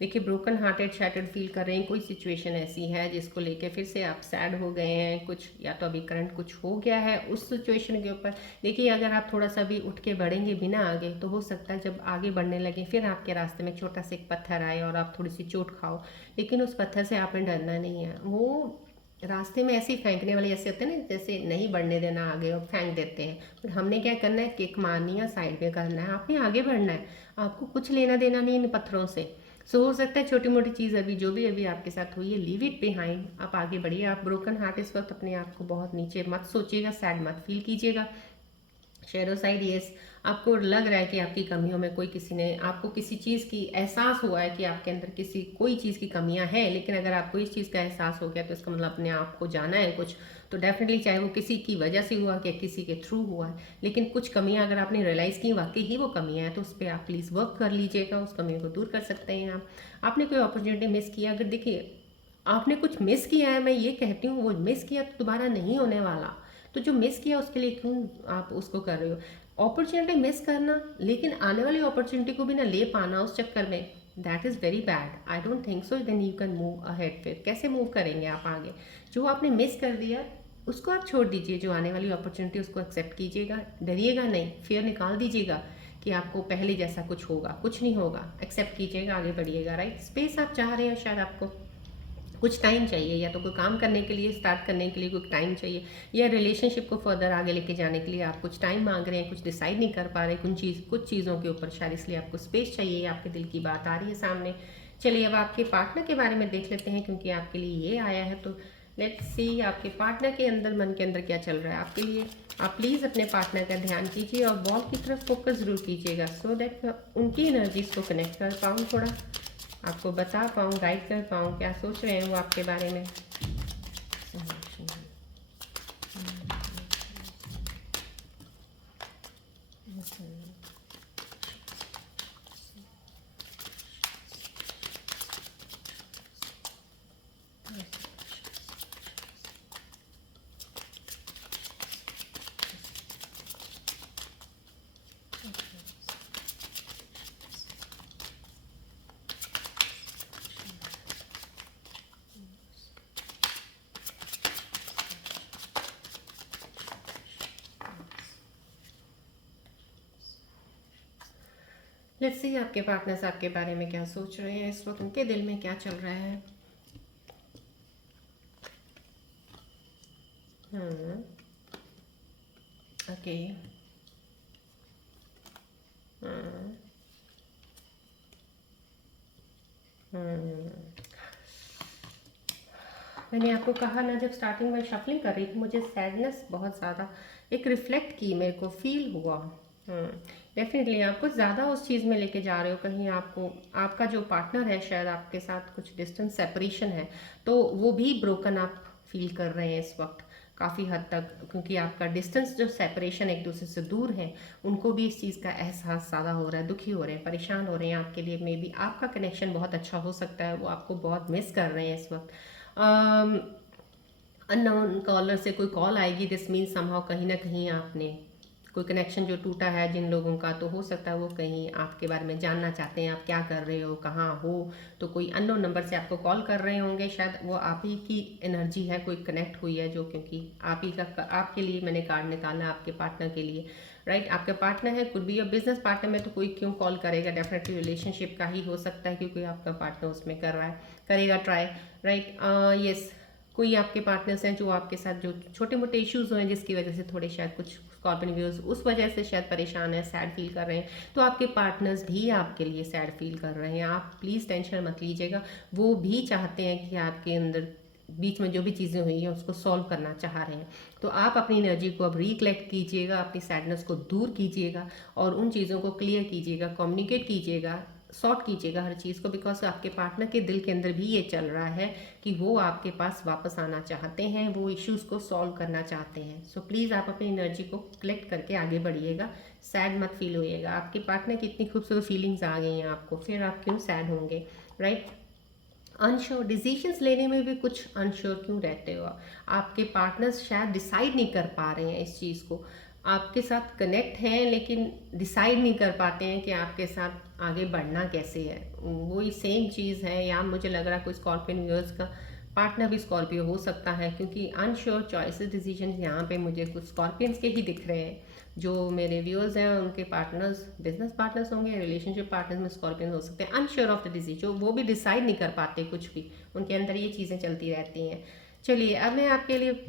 देखिए ब्रोकन हार्टेड शैटर्ड फील कर रहे हैं, कोई सिचुएशन ऐसी है जिसको लेके फिर से आप सैड हो गए हैं कुछ, या तो अभी करंट कुछ हो गया है उस सिचुएशन के ऊपर। देखिए अगर आप थोड़ा सा भी उठ के बढ़ेंगे बिना आगे, तो हो सकता है जब आगे बढ़ने लगे फिर आपके रास्ते में छोटा सा एक पत्थर आए और आप थोड़ी सी चोट खाओ, लेकिन उस पत्थर से आपने डरना नहीं है। वो रास्ते में ऐसे ही फेंकने वाले ऐसे होते हैं ना, जैसे नहीं बढ़ने देना आगे और फेंक देते हैं, पर हमने क्या करना है, किक मारनी है, साइड में करना है, आपने आगे बढ़ना है, आपको कुछ लेना देना नहीं इन पत्थरों से। सो हो सकता है छोटी मोटी चीज़ अभी जो भी अभी आपके साथ हुई है, लीव इट बिहाइंड, आप आगे बढ़िए। आप ब्रोकन हार्ट इस वक्त अपने आप को बहुत नीचे मत सोचिएगा, सैड मत फील कीजिएगा। शेडो साइड येस, आपको लग रहा है कि आपकी कमियों में कोई किसी ने आपको किसी चीज़ की एहसास हुआ है कि आपके अंदर किसी कोई चीज़ की कमियां हैं, लेकिन अगर आपको इस चीज़ का एहसास हो गया तो इसका मतलब अपने आप को जाना है कुछ, तो डेफिनेटली चाहे वो किसी की वजह से हुआ कि किसी के थ्रू हुआ है, लेकिन कुछ कमियां अगर आपने रियलाइज़ की वाकई ही वो कमियां हैं, तो उस पर आप प्लीज़ वर्क कर लीजिएगा, उस कमियों को दूर कर सकते हैं आप। आपने कोई अपॉर्चुनिटी मिस किया, अगर देखिए आपने कुछ मिस किया है, मैं ये कहती हूँ वो मिस किया तो दोबारा नहीं होने वाला, तो जो मिस किया उसके लिए क्यों आप उसको कर रहे हो। अपॉर्चुनिटी मिस करना, लेकिन आने वाली अपॉर्चुनिटी को भी ना ले पाना उस चक्कर में, that is very bad. I don't think so then you can move ahead. फिर कैसे मूव करेंगे आप आगे? जो आपने मिस कर दिया उसको आप छोड़ दीजिए, जो आने वाली अपॉर्चुनिटी उसको एक्सेप्ट कीजिएगा, डरिएगा नहीं, फियर निकाल दीजिएगा कि आपको पहले जैसा कुछ होगा, कुछ नहीं होगा, एक्सेप्ट कीजिएगा, आगे बढ़िएगा, राइट। स्पेस आप चाह रहे हैं, शायद आपको कुछ टाइम चाहिए, या तो कोई काम करने के लिए, स्टार्ट करने के लिए कुछ टाइम चाहिए, या रिलेशनशिप को फर्दर आगे लेके जाने के लिए आप कुछ टाइम मांग रहे हैं, कुछ डिसाइड नहीं कर पा रहे कुछ चीज़ों के ऊपर, शायद इसलिए आपको स्पेस चाहिए, आपके दिल की बात आ रही है सामने। चलिए अब आपके पार्टनर के बारे में देख लेते हैं, क्योंकि आपके लिए ये आया है, तो लेट्स सी आपके पार्टनर के अंदर मन के अंदर क्या चल रहा है आपके लिए। आप प्लीज़ अपने पार्टनर का ध्यान कीजिए और बॉल की तरफ फोकस ज़रूर कीजिएगा, सो दैट उनकी एनर्जीज को कनेक्ट कर पाऊँ, थोड़ा आपको बता पाऊँ, गाइड कर पाऊँ, क्या सोच रहे हैं वो आपके बारे में। लेट्स सी आपके पार्टनर्स आपके बारे में क्या सोच रहे हैं इस वक्त, उनके दिल में क्या चल रहा है। ओके। मैंने आपको कहा ना, जब स्टार्टिंग में शफलिंग कर रही थी मुझे सैडनेस बहुत ज़्यादा एक रिफ्लेक्ट की, मेरे को फील हुआ। डेफिनेटली आप कुछ ज़्यादा उस चीज़ में लेके जा रहे हो, कहीं आपको आपका जो पार्टनर है शायद आपके साथ कुछ डिस्टेंस सेपरेशन है, तो वो भी ब्रोकन आप फील कर रहे हैं इस वक्त काफ़ी हद तक, क्योंकि आपका डिस्टेंस जो सेपरेशन एक दूसरे से दूर है, उनको भी इस चीज़ का एहसास ज़्यादा हो रहा है, दुखी हो रहे हैं, परेशान हो रहे हैं आपके लिए। मे बी आपका कनेक्शन बहुत अच्छा हो सकता है, वो आपको बहुत मिस कर रहे हैं इस वक्त। अननोन कॉलर से कोई कॉल आएगी, दिस मीन्स समहाउ कहीं ना कहीं आपने कोई कनेक्शन जो टूटा है जिन लोगों का, तो हो सकता है वो कहीं आपके बारे में जानना चाहते हैं, आप क्या कर रहे हो, कहाँ हो। तो कोई अननोन नंबर से आपको कॉल कर रहे होंगे, शायद वो आप ही की एनर्जी है, कोई कनेक्ट हुई है जो, क्योंकि आप ही का आपके लिए मैंने कार्ड निकाला आपके पार्टनर के लिए, राइट। आपका पार्टनर है, could be your business partner में, तो कोई क्यों कॉल करेगा, डेफिनेटली रिलेशनशिप का ही हो सकता है, क्योंकि आपका पार्टनर उसमें कर रहा है, करेगा ट्राई, राइट। यस, कोई आपके पार्टनर्स हैं जो आपके साथ जो छोटे मोटे इश्यूज हुए हैं जिसकी वजह से थोड़े शायद कुछ स्कॉर्पियन व्यूअर्स उस वजह से शायद परेशान है, सैड फील कर रहे हैं, तो आपके पार्टनर्स भी आपके लिए सैड फील कर रहे हैं। आप प्लीज़ टेंशन मत लीजिएगा, वो भी चाहते हैं कि आपके अंदर बीच में जो भी चीज़ें हुई हैं उसको सॉल्व करना चाह रहे हैं। तो आप अपनी एनर्जी को अब रिकलेक्ट कीजिएगा, अपनी सैडनेस को दूर कीजिएगा और उन चीज़ों को क्लियर कीजिएगा, कम्युनिकेट कीजिएगा, सॉर्ट कीजिएगा हर चीज़ को, बिकॉज आपके पार्टनर के दिल के अंदर भी ये चल रहा है कि वो आपके पास वापस आना चाहते हैं, वो इश्यूज़ को सॉल्व करना चाहते हैं। सो प्लीज़ आप अपनी एनर्जी को कलेक्ट करके आगे बढ़िएगा, सैड मत फील होइएगा। आपके पार्टनर की इतनी खूबसूरत फीलिंग्स आ गई हैं आपको, फिर आप क्यों सैड होंगे, राइट। अनश्योर डिसीजंस लेने में भी कुछ अनश्योर क्यों रहते हो, आपके पार्टनर्स शायद डिसाइड नहीं कर पा रहे हैं इस चीज़ को, आपके साथ कनेक्ट हैं लेकिन डिसाइड नहीं कर पाते हैं कि आपके साथ आगे बढ़ना कैसे है। वही सेम चीज़ है, या मुझे लग रहा है कोई स्कॉर्पियन व्यूअर्स का पार्टनर भी स्कॉर्पियो हो सकता है, क्योंकि अनश्योर चॉइसेस डिसीजन यहाँ पे मुझे कुछ स्कॉर्पियंस के ही दिख रहे हैं। जो मेरे व्यूअर्स हैं उनके पार्टनर्स बिजनेस पार्टनर्स होंगे, रिलेशनशिप पार्टनर्स में स्कॉर्पियन हो सकते हैं, अनश्योर ऑफ द डिसीजन, जो वो भी डिसाइड नहीं कर पाते कुछ भी, उनके अंदर ये चीज़ें चलती रहती हैं। चलिए अब मैं आपके लिए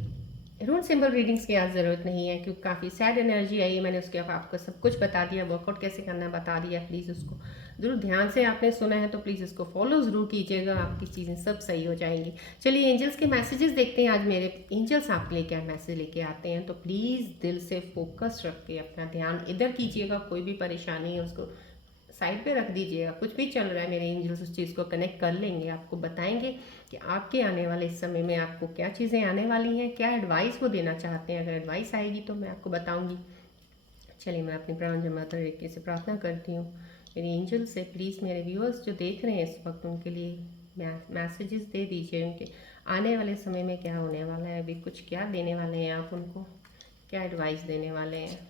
रूट सिंबल रीडिंग्स की आज ज़रूरत नहीं है, क्योंकि काफ़ी सैड एनर्जी आई है, मैंने उसके आपको सब कुछ बता दिया, वर्कआउट कैसे करना है बता दिया। प्लीज़ उसको ज़रूर ध्यान से आपने सुना है तो प्लीज़ इसको फॉलो ज़रूर कीजिएगा, आपकी चीज़ें सब सही हो जाएंगी। चलिए एंजल्स के मैसेजेस देखते हैं, आज मेरे एंजल्स आपके लिए क्या मैसेज लेके आते हैं। तो प्लीज़ दिल से फोकस रख के अपना ध्यान इधर कीजिएगा, कोई भी परेशानी है उसको साइड पे रख दीजिएगा, कुछ भी चल रहा है मेरे एंजल्स उस चीज़ को कनेक्ट कर लेंगे, आपको बताएंगे कि आपके आने वाले इस समय में आपको क्या चीज़ें आने वाली हैं, क्या एडवाइस वो देना चाहते हैं। अगर एडवाइस आएगी तो मैं आपको बताऊंगी। चलिए मैं अपनी प्राण जमाता रेखी से प्रार्थना करती हूँ मेरे एंजल से, प्लीज़ मेरे व्यूअर्स जो देख रहे हैं इस वक्त उनके लिए मैसेजेस दे दीजिए, उनके आने वाले समय में क्या होने वाला है, अभी कुछ क्या देने वाले हैं आप उनको, क्या एडवाइस देने वाले हैं।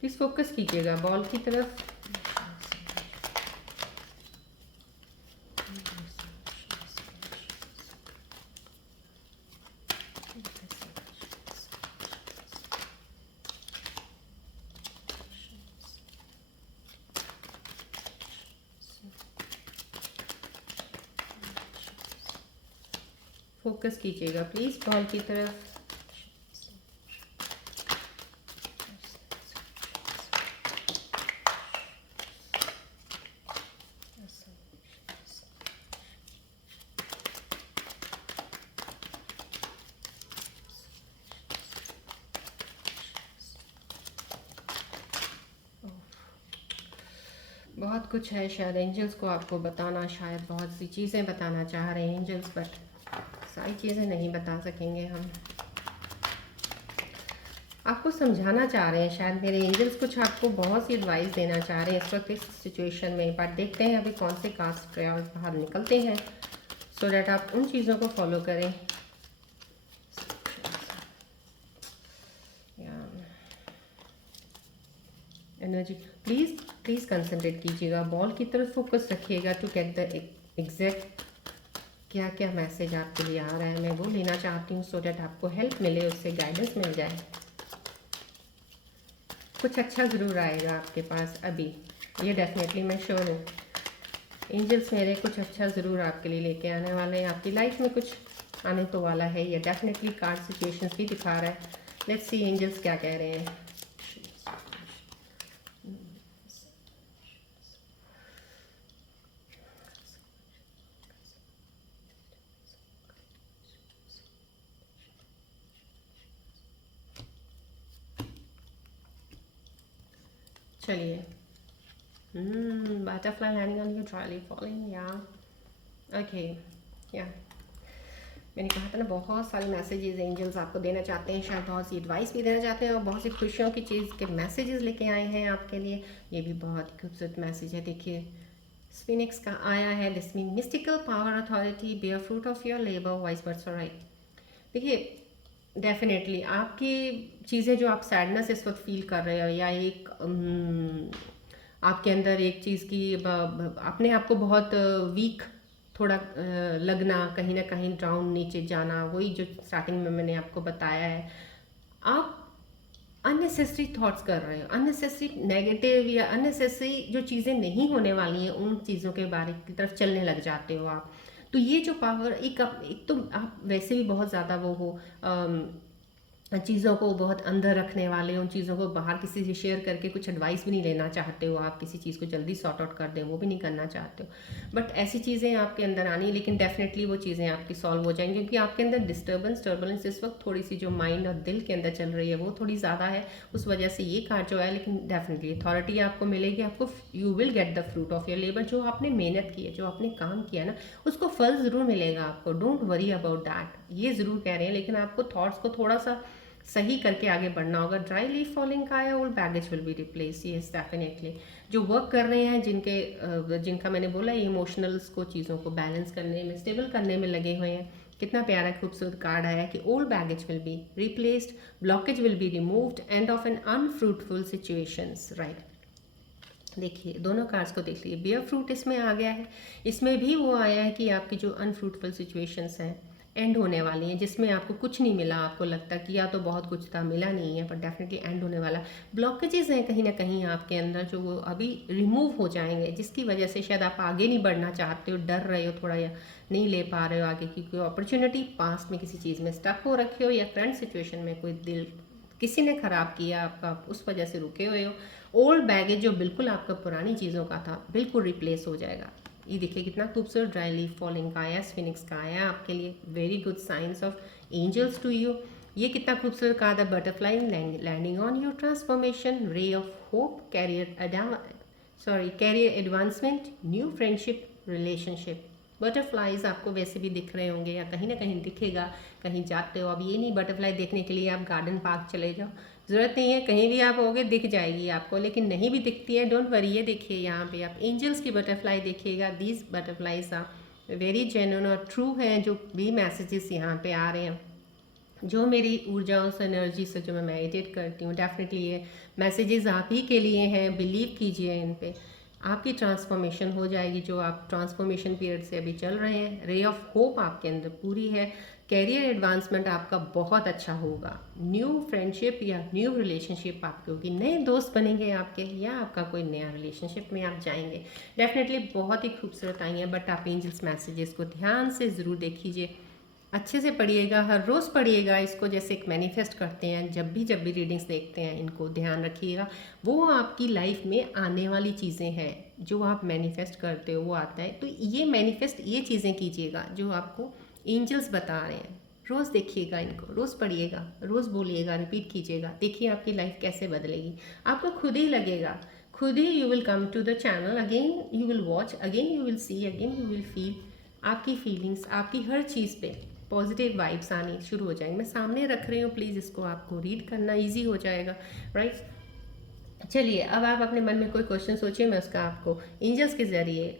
प्लीज़ फोकस कीजिएगा बॉल की तरफ। फोकस कीजिएगा प्लीज़ बॉल की तरफ। बहुत कुछ है शायद एंजल्स को आपको बताना, शायद बहुत सी चीज़ें बताना चाह रहे हैं एंजल्स, बट सारी चीज़ें नहीं बता सकेंगे हम, आपको समझाना चाह रहे हैं शायद मेरे एंजल्स, कुछ आपको बहुत सी एडवाइस देना चाह रहे हैं इस वक्त इस सिचुएशन में। बट देखते हैं अभी कौन से कास्ट ट्रायल्स बाहर निकलते हैं, सो डैट आप उन चीज़ों को फॉलो करें। एनर्जी। प्लीज़ प्लीज़ कंसंट्रेट कीजिएगा, बॉल की तरफ फोकस रखिएगा टू गेट द एग्जैक्ट क्या क्या मैसेज आपके लिए आ रहा है, मैं वो लेना चाहती हूँ, सो डैट आपको हेल्प मिले, उससे गाइडेंस मिल जाए। कुछ अच्छा ज़रूर आएगा आपके पास अभी, ये डेफिनेटली मैं श्योर हूँ। एंजल्स मेरे कुछ अच्छा ज़रूर आपके लिए लेके आने वाले हैं, आपकी लाइफ में कुछ आने तो वाला है, ये डेफिनेटली कार्ड सिचुएशंस भी दिखा रहा है। लेट्स सी एंजल्स क्या कह रहे हैं। चलिए, butterfly landing on your dry leaf falling, या ओके, या मैंने कहा था ना, बहुत सारे मैसेजेस एंजल्स आपको देना चाहते हैं, शायद बहुत सी एडवाइस भी देना चाहते हैं, और बहुत सी खुशियों की चीज़ के मैसेजेस लेके आए हैं आपके लिए। ये भी बहुत ही खूबसूरत मैसेज है, देखिए स्फिनिक्स का आया है। This mean mystical power authority bear fruit of your labour vice versa, right. देखिए डेफिनेटली आपकी चीज़ें जो आप सैडनेस इस वक्त फील कर रहे हो, या एक आपके अंदर एक चीज़ की अपने आप को बहुत वीक थोड़ा लगना, कहीं ना कहीं डाउन नीचे जाना, वही जो स्टार्टिंग में मैंने आपको बताया है। आप अननेसेसरी थॉट्स कर रहे हो, अननेसेसरी नेगेटिव या अननेसेसरी जो चीज़ें नहीं होने वाली हैं उन चीज़ों के बारे की तरफ चलने लग जाते हो आप। तो ये जो पावर एक तो आप वैसे भी बहुत ज़्यादा वो हो, चीज़ों को बहुत अंदर रखने वाले, उन चीज़ों को बाहर किसी से शेयर करके कुछ एडवाइस भी नहीं लेना चाहते हो आप, किसी चीज़ को जल्दी सॉर्ट आउट कर दें वो भी नहीं करना चाहते हो। बट ऐसी चीज़ें आपके अंदर आनी, लेकिन डेफिनेटली वो चीज़ें आपकी सॉल्व हो जाएंगी, क्योंकि आपके अंदर टर्बुलेंस इस वक्त थोड़ी सी जो माइंड और दिल के अंदर चल रही है वो थोड़ी ज़्यादा है, उस वजह से ये कार्ड जो है। लेकिन डेफिनेटली अथॉरिटी आपको मिलेगी, आपको you will get the fruit of your labour. जो आपने मेहनत की है, जो आपने काम किया ना, उसको फल ज़रूर मिलेगा आपको, डोंट वरी अबाउट दैट, ये ज़रूर कह रहे हैं। लेकिन आपको थॉट्स को थोड़ा सा सही करके आगे बढ़ना होगा। ड्राई लीफ फॉलिंग का है, old baggage will be replace, yes definitely. जो वर्क कर रहे हैं, जिनका मैंने बोला इमोशनल्स को, चीज़ों को बैलेंस करने में, स्टेबल करने में लगे हुए हैं। कितना प्यारा खूबसूरत कार्ड आया कि old baggage will be replaced, blockage will be removed, end of an unfruitful situations, right. देखिए दोनों कार्ड्स को देख लीजिए, बियर फ्रूट इसमें आ गया है, इसमें भी वो आया है कि आपकी जो अनफ्रूटफुल सिचुएशंस हैं एंड होने वाली हैं, जिसमें आपको कुछ नहीं मिला, आपको लगता कि या तो बहुत कुछ था मिला नहीं है, पर डेफिनेटली एंड होने वाला। ब्लॉकेजेस हैं कहीं ना कहीं आपके अंदर, जो वो अभी रिमूव हो जाएंगे, जिसकी वजह से शायद आप आगे नहीं बढ़ना चाहते हो, डर रहे हो थोड़ा, या नहीं ले पा रहे हो आगे की कोई अपॉर्चुनिटी, पास्ट में किसी चीज़ में स्टक हो रखे हो, या करंट सिचुएशन में कोई दिल किसी ने ख़राब किया आपका, उस वजह से रुके हुए हो। ओल्ड बैगेज जो बिल्कुल आपका पुरानी चीज़ों का था, बिल्कुल रिप्लेस हो जाएगा। ये देखिए कितना खूबसूरत ड्राई लीफ फॉलिंग का आया, स्फिनिक्स का आया आपके लिए, very good signs of angels to you. ये कितना खूबसूरत कहा था, butterfly landing on your transformation, ray of hope, career advancement, new friendship relationship. Butterflies आपको वैसे भी दिख रहे होंगे, या कहीं ना कहीं दिखेगा, कहीं जाते हो। अब ये नहीं बटरफ्लाई देखने के लिए आप गार्डन पार्क चले जाओ, ज़रूरत नहीं है, कहीं भी आप होगे दिख जाएगी आपको। लेकिन नहीं भी दिखती है, डोंट वरी, ये देखिए यहाँ पे आप एंजल्स की बटरफ्लाई देखिएगा। These butterflies are very genuine और ट्रू हैं, जो भी मैसेजेस यहाँ पे आ रहे हैं, जो मेरी ऊर्जाओं से, एनर्जी से जो मैं मेडिटेट करती हूँ, डेफिनेटली ये मैसेजेस आप ही के लिए हैं। बिलीव कीजिए इन पे, आपकी ट्रांसफॉर्मेशन हो जाएगी। जो आप ट्रांसफॉर्मेशन पीरियड से अभी चल रहे हैं, रे ऑफ होप आपके अंदर पूरी है। कैरियर एडवांसमेंट आपका बहुत अच्छा होगा, न्यू फ्रेंडशिप या न्यू रिलेशनशिप आपकी होगी, नए दोस्त बनेंगे आपके, या आपका कोई नया रिलेशनशिप में आप जाएंगे। डेफिनेटली बहुत ही खूबसूरत आई हैं, बट आप एंजल्स मैसेजेस को ध्यान से ज़रूर देखिए, अच्छे से पढ़िएगा, हर रोज़ पढ़िएगा इसको, जैसे एक मैनिफेस्ट करते हैं। जब भी रीडिंग्स देखते हैं, इनको ध्यान रखिएगा। वो आपकी लाइफ में आने वाली चीज़ें हैं, जो आप मैनिफेस्ट करते हो वो आता है। तो ये मैनिफेस्ट ये चीज़ें कीजिएगा जो आपको एंजल्स बता रहे हैं। रोज़ देखिएगा इनको, रोज़ पढ़िएगा, रोज़ बोलिएगा, रिपीट कीजिएगा, देखिए आपकी लाइफ कैसे बदलेगी। आपको खुद ही लगेगा, खुद ही you will come to the channel again, you will watch again, you will see again, you will feel, आपकी फीलिंग्स, आपकी हर चीज़ पे पॉजिटिव वाइब्स आनी शुरू हो जाएंगे। मैं सामने रख रही हूँ, प्लीज़ इसको आपको रीड करना ईजी हो जाएगा, राइट। चलिए अब आप अपने मन में कोई क्वेश्चन सोचिए, मैं उसका आपको एंजल्स के ज़रिए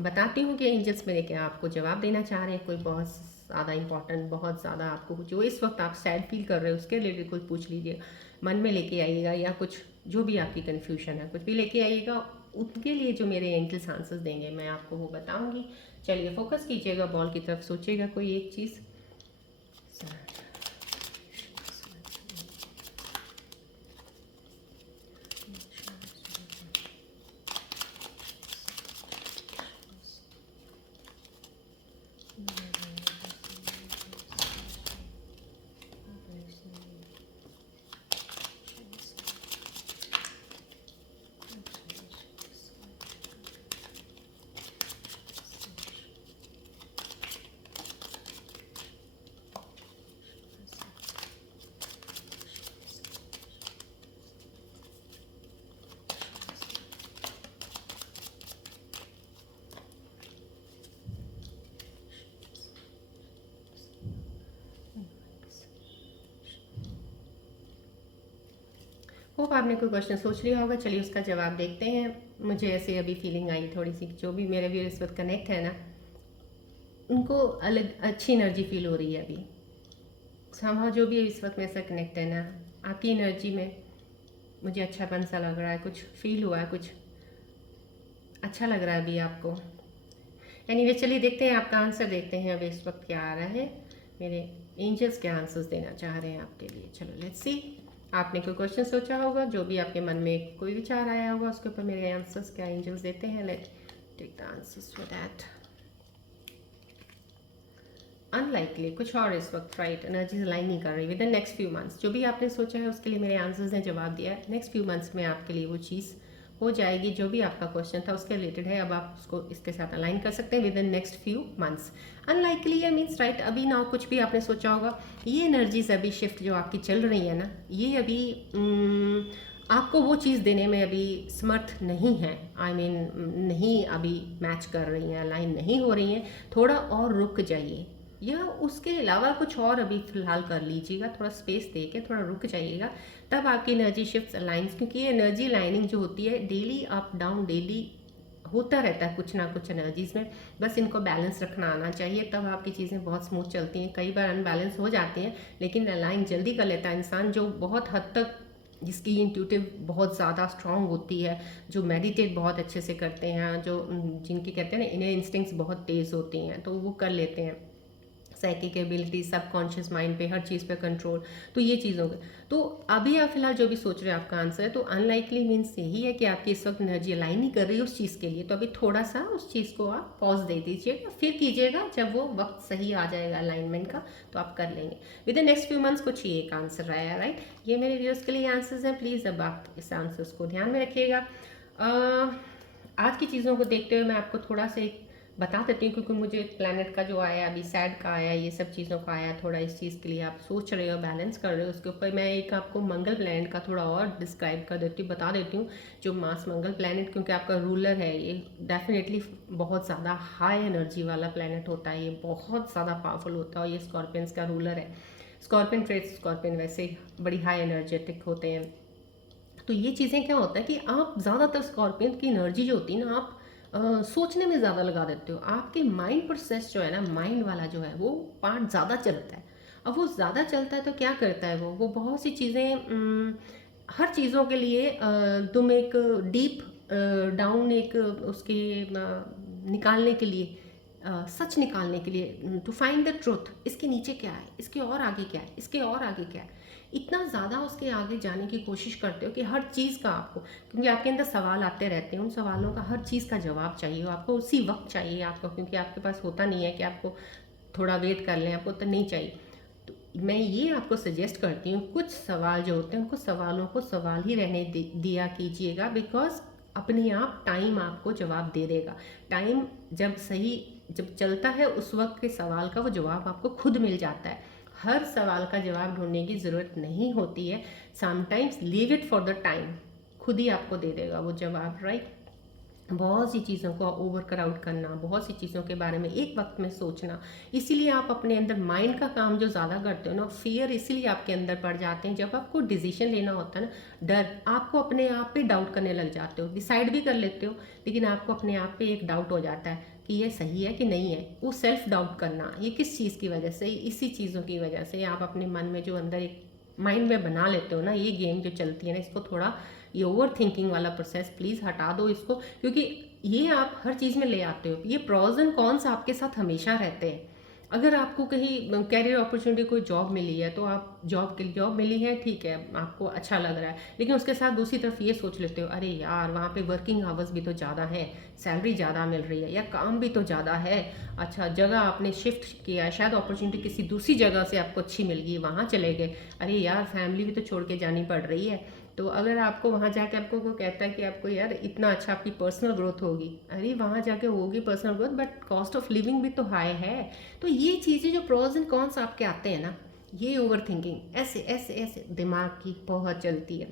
बताती हूँ कि एंजल्स मेरे क्या आपको जवाब देना चाह रहे हैं। कोई बहुत ज़्यादा इंपॉर्टेंट, बहुत ज़्यादा आपको जो इस वक्त आप सैड फील कर रहे हो उसके रिलेटेड कुछ पूछ लीजिए, मन में लेके आइएगा, या कुछ जो भी आपकी कन्फ्यूजन है कुछ भी लेके आइएगा, उनके लिए जो मेरे एंजल्स आंसर्स देंगे मैं आपको वो बताऊंगी। चलिए फोकस कीजिएगा, बॉल की तरफ सोचिएगा कोई एक चीज़। होप आपने कोई क्वेश्चन सोच लिया होगा, चलिए उसका जवाब देखते हैं। मुझे ऐसे अभी फीलिंग आई थोड़ी सी, जो भी मेरे भी इस वक्त कनेक्ट है ना, उनको अलग अच्छी एनर्जी फील हो रही है अभी। समहाउ जो भी इस वक्त मेरे से कनेक्ट है ना, आपकी एनर्जी में मुझे अच्छापन सा लग रहा है, कुछ फील हुआ है, कुछ अच्छा लग रहा है अभी आपको। एनीवे चलिए देखते हैं आपका आंसर, देखते हैं अभी इस वक्त क्या आ रहा है, मेरे एंजल्स क्या आंसर्स देना चाह रहे हैं आपके लिए। चलो लेट्स सी। आपने कोई क्वेश्चन सोचा होगा, जो भी आपके मन में कोई विचार आया होगा उसके ऊपर मेरे आंसर्स क्या एंजल्स देते हैं। Let take the answers for that. Unlikely कुछ और इस वक्त राइट एनर्जीज लाइन नहीं कर रही with the next few months. जो भी आपने सोचा है उसके लिए मेरे आंसर्स ने जवाब दिया है, नेक्स्ट फ्यू मंथ्स में आपके लिए वो चीज़ हो जाएगी। जो भी आपका क्वेश्चन था उसके रिलेटेड है, अब आप उसको इसके साथ अलाइन कर सकते हैं with in next few months. Unlikely है मीन्स राइट, अभी ना कुछ भी आपने सोचा होगा, ये एनर्जीज अभी शिफ्ट जो आपकी चल रही है ना, ये अभी आपको वो चीज़ देने में अभी समर्थ नहीं है। आई मीन नहीं अभी मैच कर रही हैं, अलाइन नहीं हो रही हैं, थोड़ा और रुक जाइए, या उसके अलावा कुछ और अभी फ़िलहाल कर लीजिएगा, थोड़ा स्पेस दे के थोड़ा रुक जाइएगा, तब आपकी एनर्जी शिफ्ट अलाइंस। क्योंकि ये एनर्जी लाइनिंग जो होती है डेली अप डाउन डेली होता रहता है कुछ ना कुछ एनर्जीज में, बस इनको बैलेंस रखना आना चाहिए, तब आपकी चीज़ें बहुत स्मूथ चलती हैं। कई बार अनबैलेंस हो जाती हैं, लेकिन अलाइन जल्दी कर लेता है इंसान, जो बहुत हद तक जिसकी इंट्यूटिव बहुत ज़्यादा स्ट्रांग होती है, जो मेडिटेट बहुत अच्छे से करते हैं, जो जिनकी कहते हैं ना इनर इंस्टिंक्ट्स बहुत तेज़ होती हैं, तो वो कर लेते हैं। साइकिक एबिलिटी, सबकॉन्शियस माइंड पे, हर चीज़ पे कंट्रोल, तो ये चीज़ हो गई। तो अभी आप फिलहाल जो भी सोच रहे हैं आपका आंसर है, तो अनलाइकली मीन्स यही है कि आपकी इस वक्त एनर्जी अलाइन नहीं कर रही है उस चीज़ के लिए, तो अभी थोड़ा सा उस चीज़ को आप पॉज दे दीजिएगा, फिर कीजिएगा जब वो वक्त सही आ जाएगा अलाइनमेंट का, तो आप कर लेंगे with in next few months. कुछ ही एक आंसर आया राइट, ये मेरे व्यूअर्स के लिए आंसर्स हैं। प्लीज़ अब आप इस आंसर्स को ध्यान में रखिएगा। आज की चीज़ों को देखते हुए मैं आपको थोड़ा सा एक बता देती हूँ, क्योंकि मुझे प्लैनेट का जो आया अभी सैड का आया, ये सब चीज़ों का आया, थोड़ा इस चीज़ के लिए आप सोच रहे हो, बैलेंस कर रहे हो, उसके ऊपर मैं एक आपको मंगल प्लैनेट का थोड़ा और डिस्क्राइब कर देती हूँ, बता देती हूँ। जो मास मंगल प्लैनेट, क्योंकि आपका रूलर है ये, डेफिनेटली बहुत ज़्यादा हाई एनर्जी वाला प्लैनेट होता है, ये बहुत ज़्यादा पावरफुल होता है, और ये स्कॉर्पियंस का रूलर है। स्कॉर्पियन ट्रेड्स, स्कॉर्पियन वैसे बड़ी हाई एनर्जेटिक होते हैं। तो ये चीज़ें क्या होता है कि आप ज़्यादातर स्कॉर्पियन की एनर्जी जो होती है ना, आप सोचने में ज़्यादा लगा देते हो, आपके माइंड प्रोसेस जो है ना, माइंड वाला जो है वो पार्ट ज़्यादा चलता है। अब वो ज़्यादा चलता है तो क्या करता है वो बहुत सी चीज़ें, हर चीज़ों के लिए तुम एक डीप डाउन एक उसके निकालने के लिए, सच निकालने के लिए, टू फाइंड द ट्रुथ, इसके नीचे क्या है, इसके और आगे क्या है, इसके और आगे क्या है, इतना ज़्यादा उसके आगे जाने की कोशिश करते हो कि हर चीज़ का आपको, क्योंकि आपके अंदर सवाल आते रहते हैं, उन सवालों का हर चीज़ का जवाब चाहिए आपको, उसी वक्त चाहिए आपको, क्योंकि आपके पास होता नहीं है कि आपको थोड़ा वेट कर लें, आपको तो नहीं चाहिए। तो मैं ये आपको सजेस्ट करती हूँ, कुछ सवाल जो होते हैं उनको सवालों को सवाल ही रहने दिया कीजिएगा, बिकॉज अपने आप टाइम आपको जवाब दे देगा। टाइम जब सही जब चलता है उस वक्त के सवाल का वो जवाब आपको खुद मिल जाता है। हर सवाल का जवाब ढूंढने की ज़रूरत नहीं होती है, sometimes leave it for the time, खुद ही आपको दे देगा वो जवाब राइट। बहुत सी चीज़ों को ओवर क्राउड करना, बहुत सी चीज़ों के बारे में एक वक्त में सोचना, इसीलिए आप अपने अंदर माइंड का काम जो ज़्यादा करते हो ना, फियर इसीलिए आपके अंदर पड़ जाते हैं। जब आपको डिसीजन लेना होता है ना, डर, आपको अपने आप पे डाउट करने लग जाते हो, डिसाइड भी कर लेते हो लेकिन आपको अपने आप पे एक डाउट हो जाता है कि ये सही है कि नहीं है, वो सेल्फ डाउट करना, ये किस चीज़ की वजह से, इसी चीज़ों की वजह से आप अपने मन में जो अंदर एक माइंड में बना लेते हो ना, ये गेम जो चलती है ना, इसको थोड़ा ये ओवर थिंकिंग वाला प्रोसेस प्लीज़ हटा दो इसको, क्योंकि ये आप हर चीज़ में ले आते हो। ये प्रॉज एंड कॉन्स आपके साथ हमेशा रहते हैं। अगर आपको कहीं कैरियर अपॉर्चुनिटी कोई जॉब मिली है तो आप जॉब मिली है, ठीक है, आपको अच्छा लग रहा है, लेकिन उसके साथ दूसरी तरफ ये सोच लेते हो, अरे यार वहाँ पे वर्किंग आवर्स भी तो ज़्यादा है, सैलरी ज़्यादा मिल रही है, या काम भी तो ज़्यादा है, अच्छा जगह आपने शिफ्ट किया है, शायद अपॉर्चुनिटी किसी दूसरी जगह से आपको अच्छी मिल गई, वहाँ चले गए, अरे यार फैमिली भी तो छोड़ के जानी पड़ रही है। तो अगर आपको वहाँ जाके आपको कोई कहता है कि आपको यार इतना अच्छा आपकी पर्सनल ग्रोथ होगी, अरे वहाँ जाके होगी personal growth, but cost of living भी तो हाई है। तो ये चीज़ें जो प्रोज एंड कॉन्स आपके आते हैं ना, ये ओवर थिंकिंग ऐसे ऐसे ऐसे दिमाग की बहुत चलती है।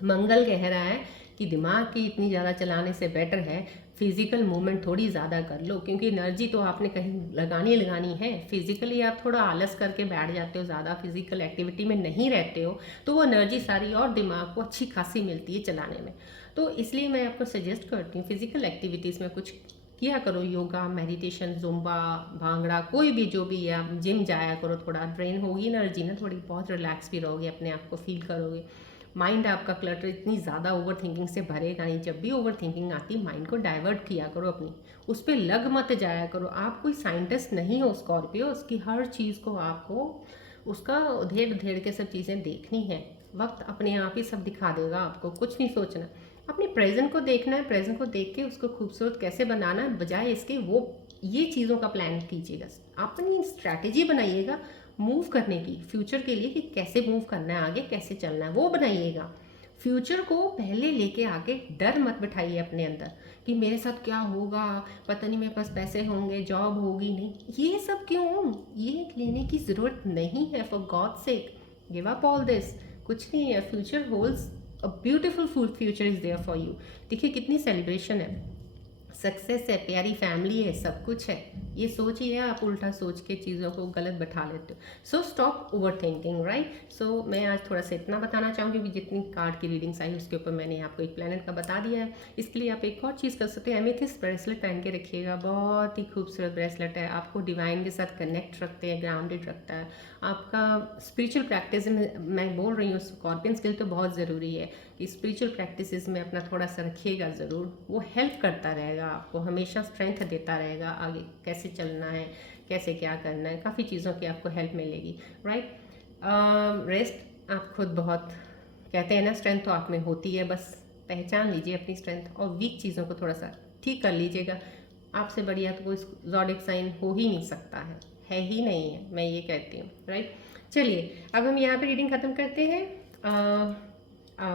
मंगल कह रहा है कि दिमाग की इतनी ज़्यादा चलाने से बेटर है फिजिकल मूवमेंट थोड़ी ज़्यादा कर लो, क्योंकि एनर्जी तो आपने कहीं लगानी है। फिजिकली आप थोड़ा आलस करके बैठ जाते हो, ज़्यादा फिजिकल एक्टिविटी में नहीं रहते हो, तो वो एनर्जी सारी और दिमाग को अच्छी खासी मिलती है चलाने में। तो इसलिए मैं आपको सजेस्ट करती हूँ फिजिकल एक्टिविटीज़ में कुछ किया करो, योगा, मेडिटेशन, जुम्बा, भांगड़ा, कोई भी जो भी है, आप जिम जाया करो, थोड़ा ड्रेन होगी एनर्जी ना, थोड़ी बहुत रिलैक्स भी रहोगे, अपने आप को फील करोगे। माइंड आपका क्लटर इतनी ज़्यादा ओवर थिंकिंग से भरेगा नहीं। जब भी ओवर थिंकिंग आती है माइंड को डाइवर्ट किया करो, अपनी उस पर लग मत जाया करो। आप कोई साइंटिस्ट नहीं हो स्कॉर्पियो, उसकी हर चीज़ को आपको उसका उधेड़ उधेड़ के सब चीज़ें देखनी है। वक्त अपने आप ही सब दिखा देगा, आपको कुछ नहीं सोचना। अपने प्रेजेंट को देखना है, प्रेजेंट को देख के उसको खूबसूरत कैसे बनाना है, बजाय इसके वो ये चीज़ों का प्लान कीजिएगा, अपनी स्ट्रैटेजी बनाइएगा मूव करने की, फ्यूचर के लिए कि कैसे मूव करना है, आगे कैसे चलना है, वो बनाइएगा। फ्यूचर को पहले लेके आके डर मत बिठाइए अपने अंदर कि मेरे साथ क्या होगा, पता नहीं मेरे पास पैसे होंगे, जॉब होगी नहीं, ये सब क्यों, ये लेने की ज़रूरत नहीं है। For God sake give up all this, कुछ नहीं है। Future holds a beautiful future is there for you. देखिए कितनी सेलिब्रेशन है, सक्सेस है, प्यारी फैमिली है, सब कुछ है। ये सोच ही है, आप उल्टा सोच के चीज़ों को गलत बैठा लेते हो। So stop overthinking, right. So मैं आज थोड़ा सा इतना बताना चाहूँगी कि जितनी कार्ड की रीडिंग्स आई उसके ऊपर मैंने आपको एक प्लैनेट का बता दिया है। इसके लिए आप एक और चीज़ कर सकते हैं, एमेथिस्ट ब्रेसलेट पहन के रखिएगा, बहुत ही खूबसूरत ब्रेसलेट है, आपको डिवाइन के साथ कनेक्ट रखते हैं, ग्राउंडेड रखता है। आपका स्पिरिचुअल प्रैक्टिस में मैं बोल रही हूँ स्कॉर्पियंस के लिए तो बहुत ज़रूरी है कि स्पिरिचुअल प्रैक्टिसेस में अपना थोड़ा सा रखिएगा ज़रूर, वो हेल्प करता रहेगा आपको, हमेशा स्ट्रेंथ देता रहेगा, आगे कैसे चलना है, कैसे क्या करना है, काफ़ी चीज़ों की आपको हेल्प मिलेगी, राइट। रेस्ट आप खुद बहुत कहते हैं ना, स्ट्रेंथ तो आप में होती है, बस पहचान लीजिए अपनी स्ट्रेंथ और वीक चीज़ों को थोड़ा सा ठीक कर लीजिएगा। आपसे बढ़िया तो कोई ज़ोडिएक साइन हो ही नहीं सकता है ही नहीं है, मैं ये कहती हूँ, राइट। चलिए अब हम यहाँ पे रीडिंग ख़त्म करते हैं।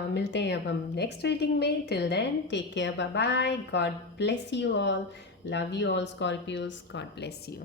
मिलते हैं अब हम नेक्स्ट रीडिंग में। Till then take care, bye bye, God bless you all, love you all Scorpios, God bless you.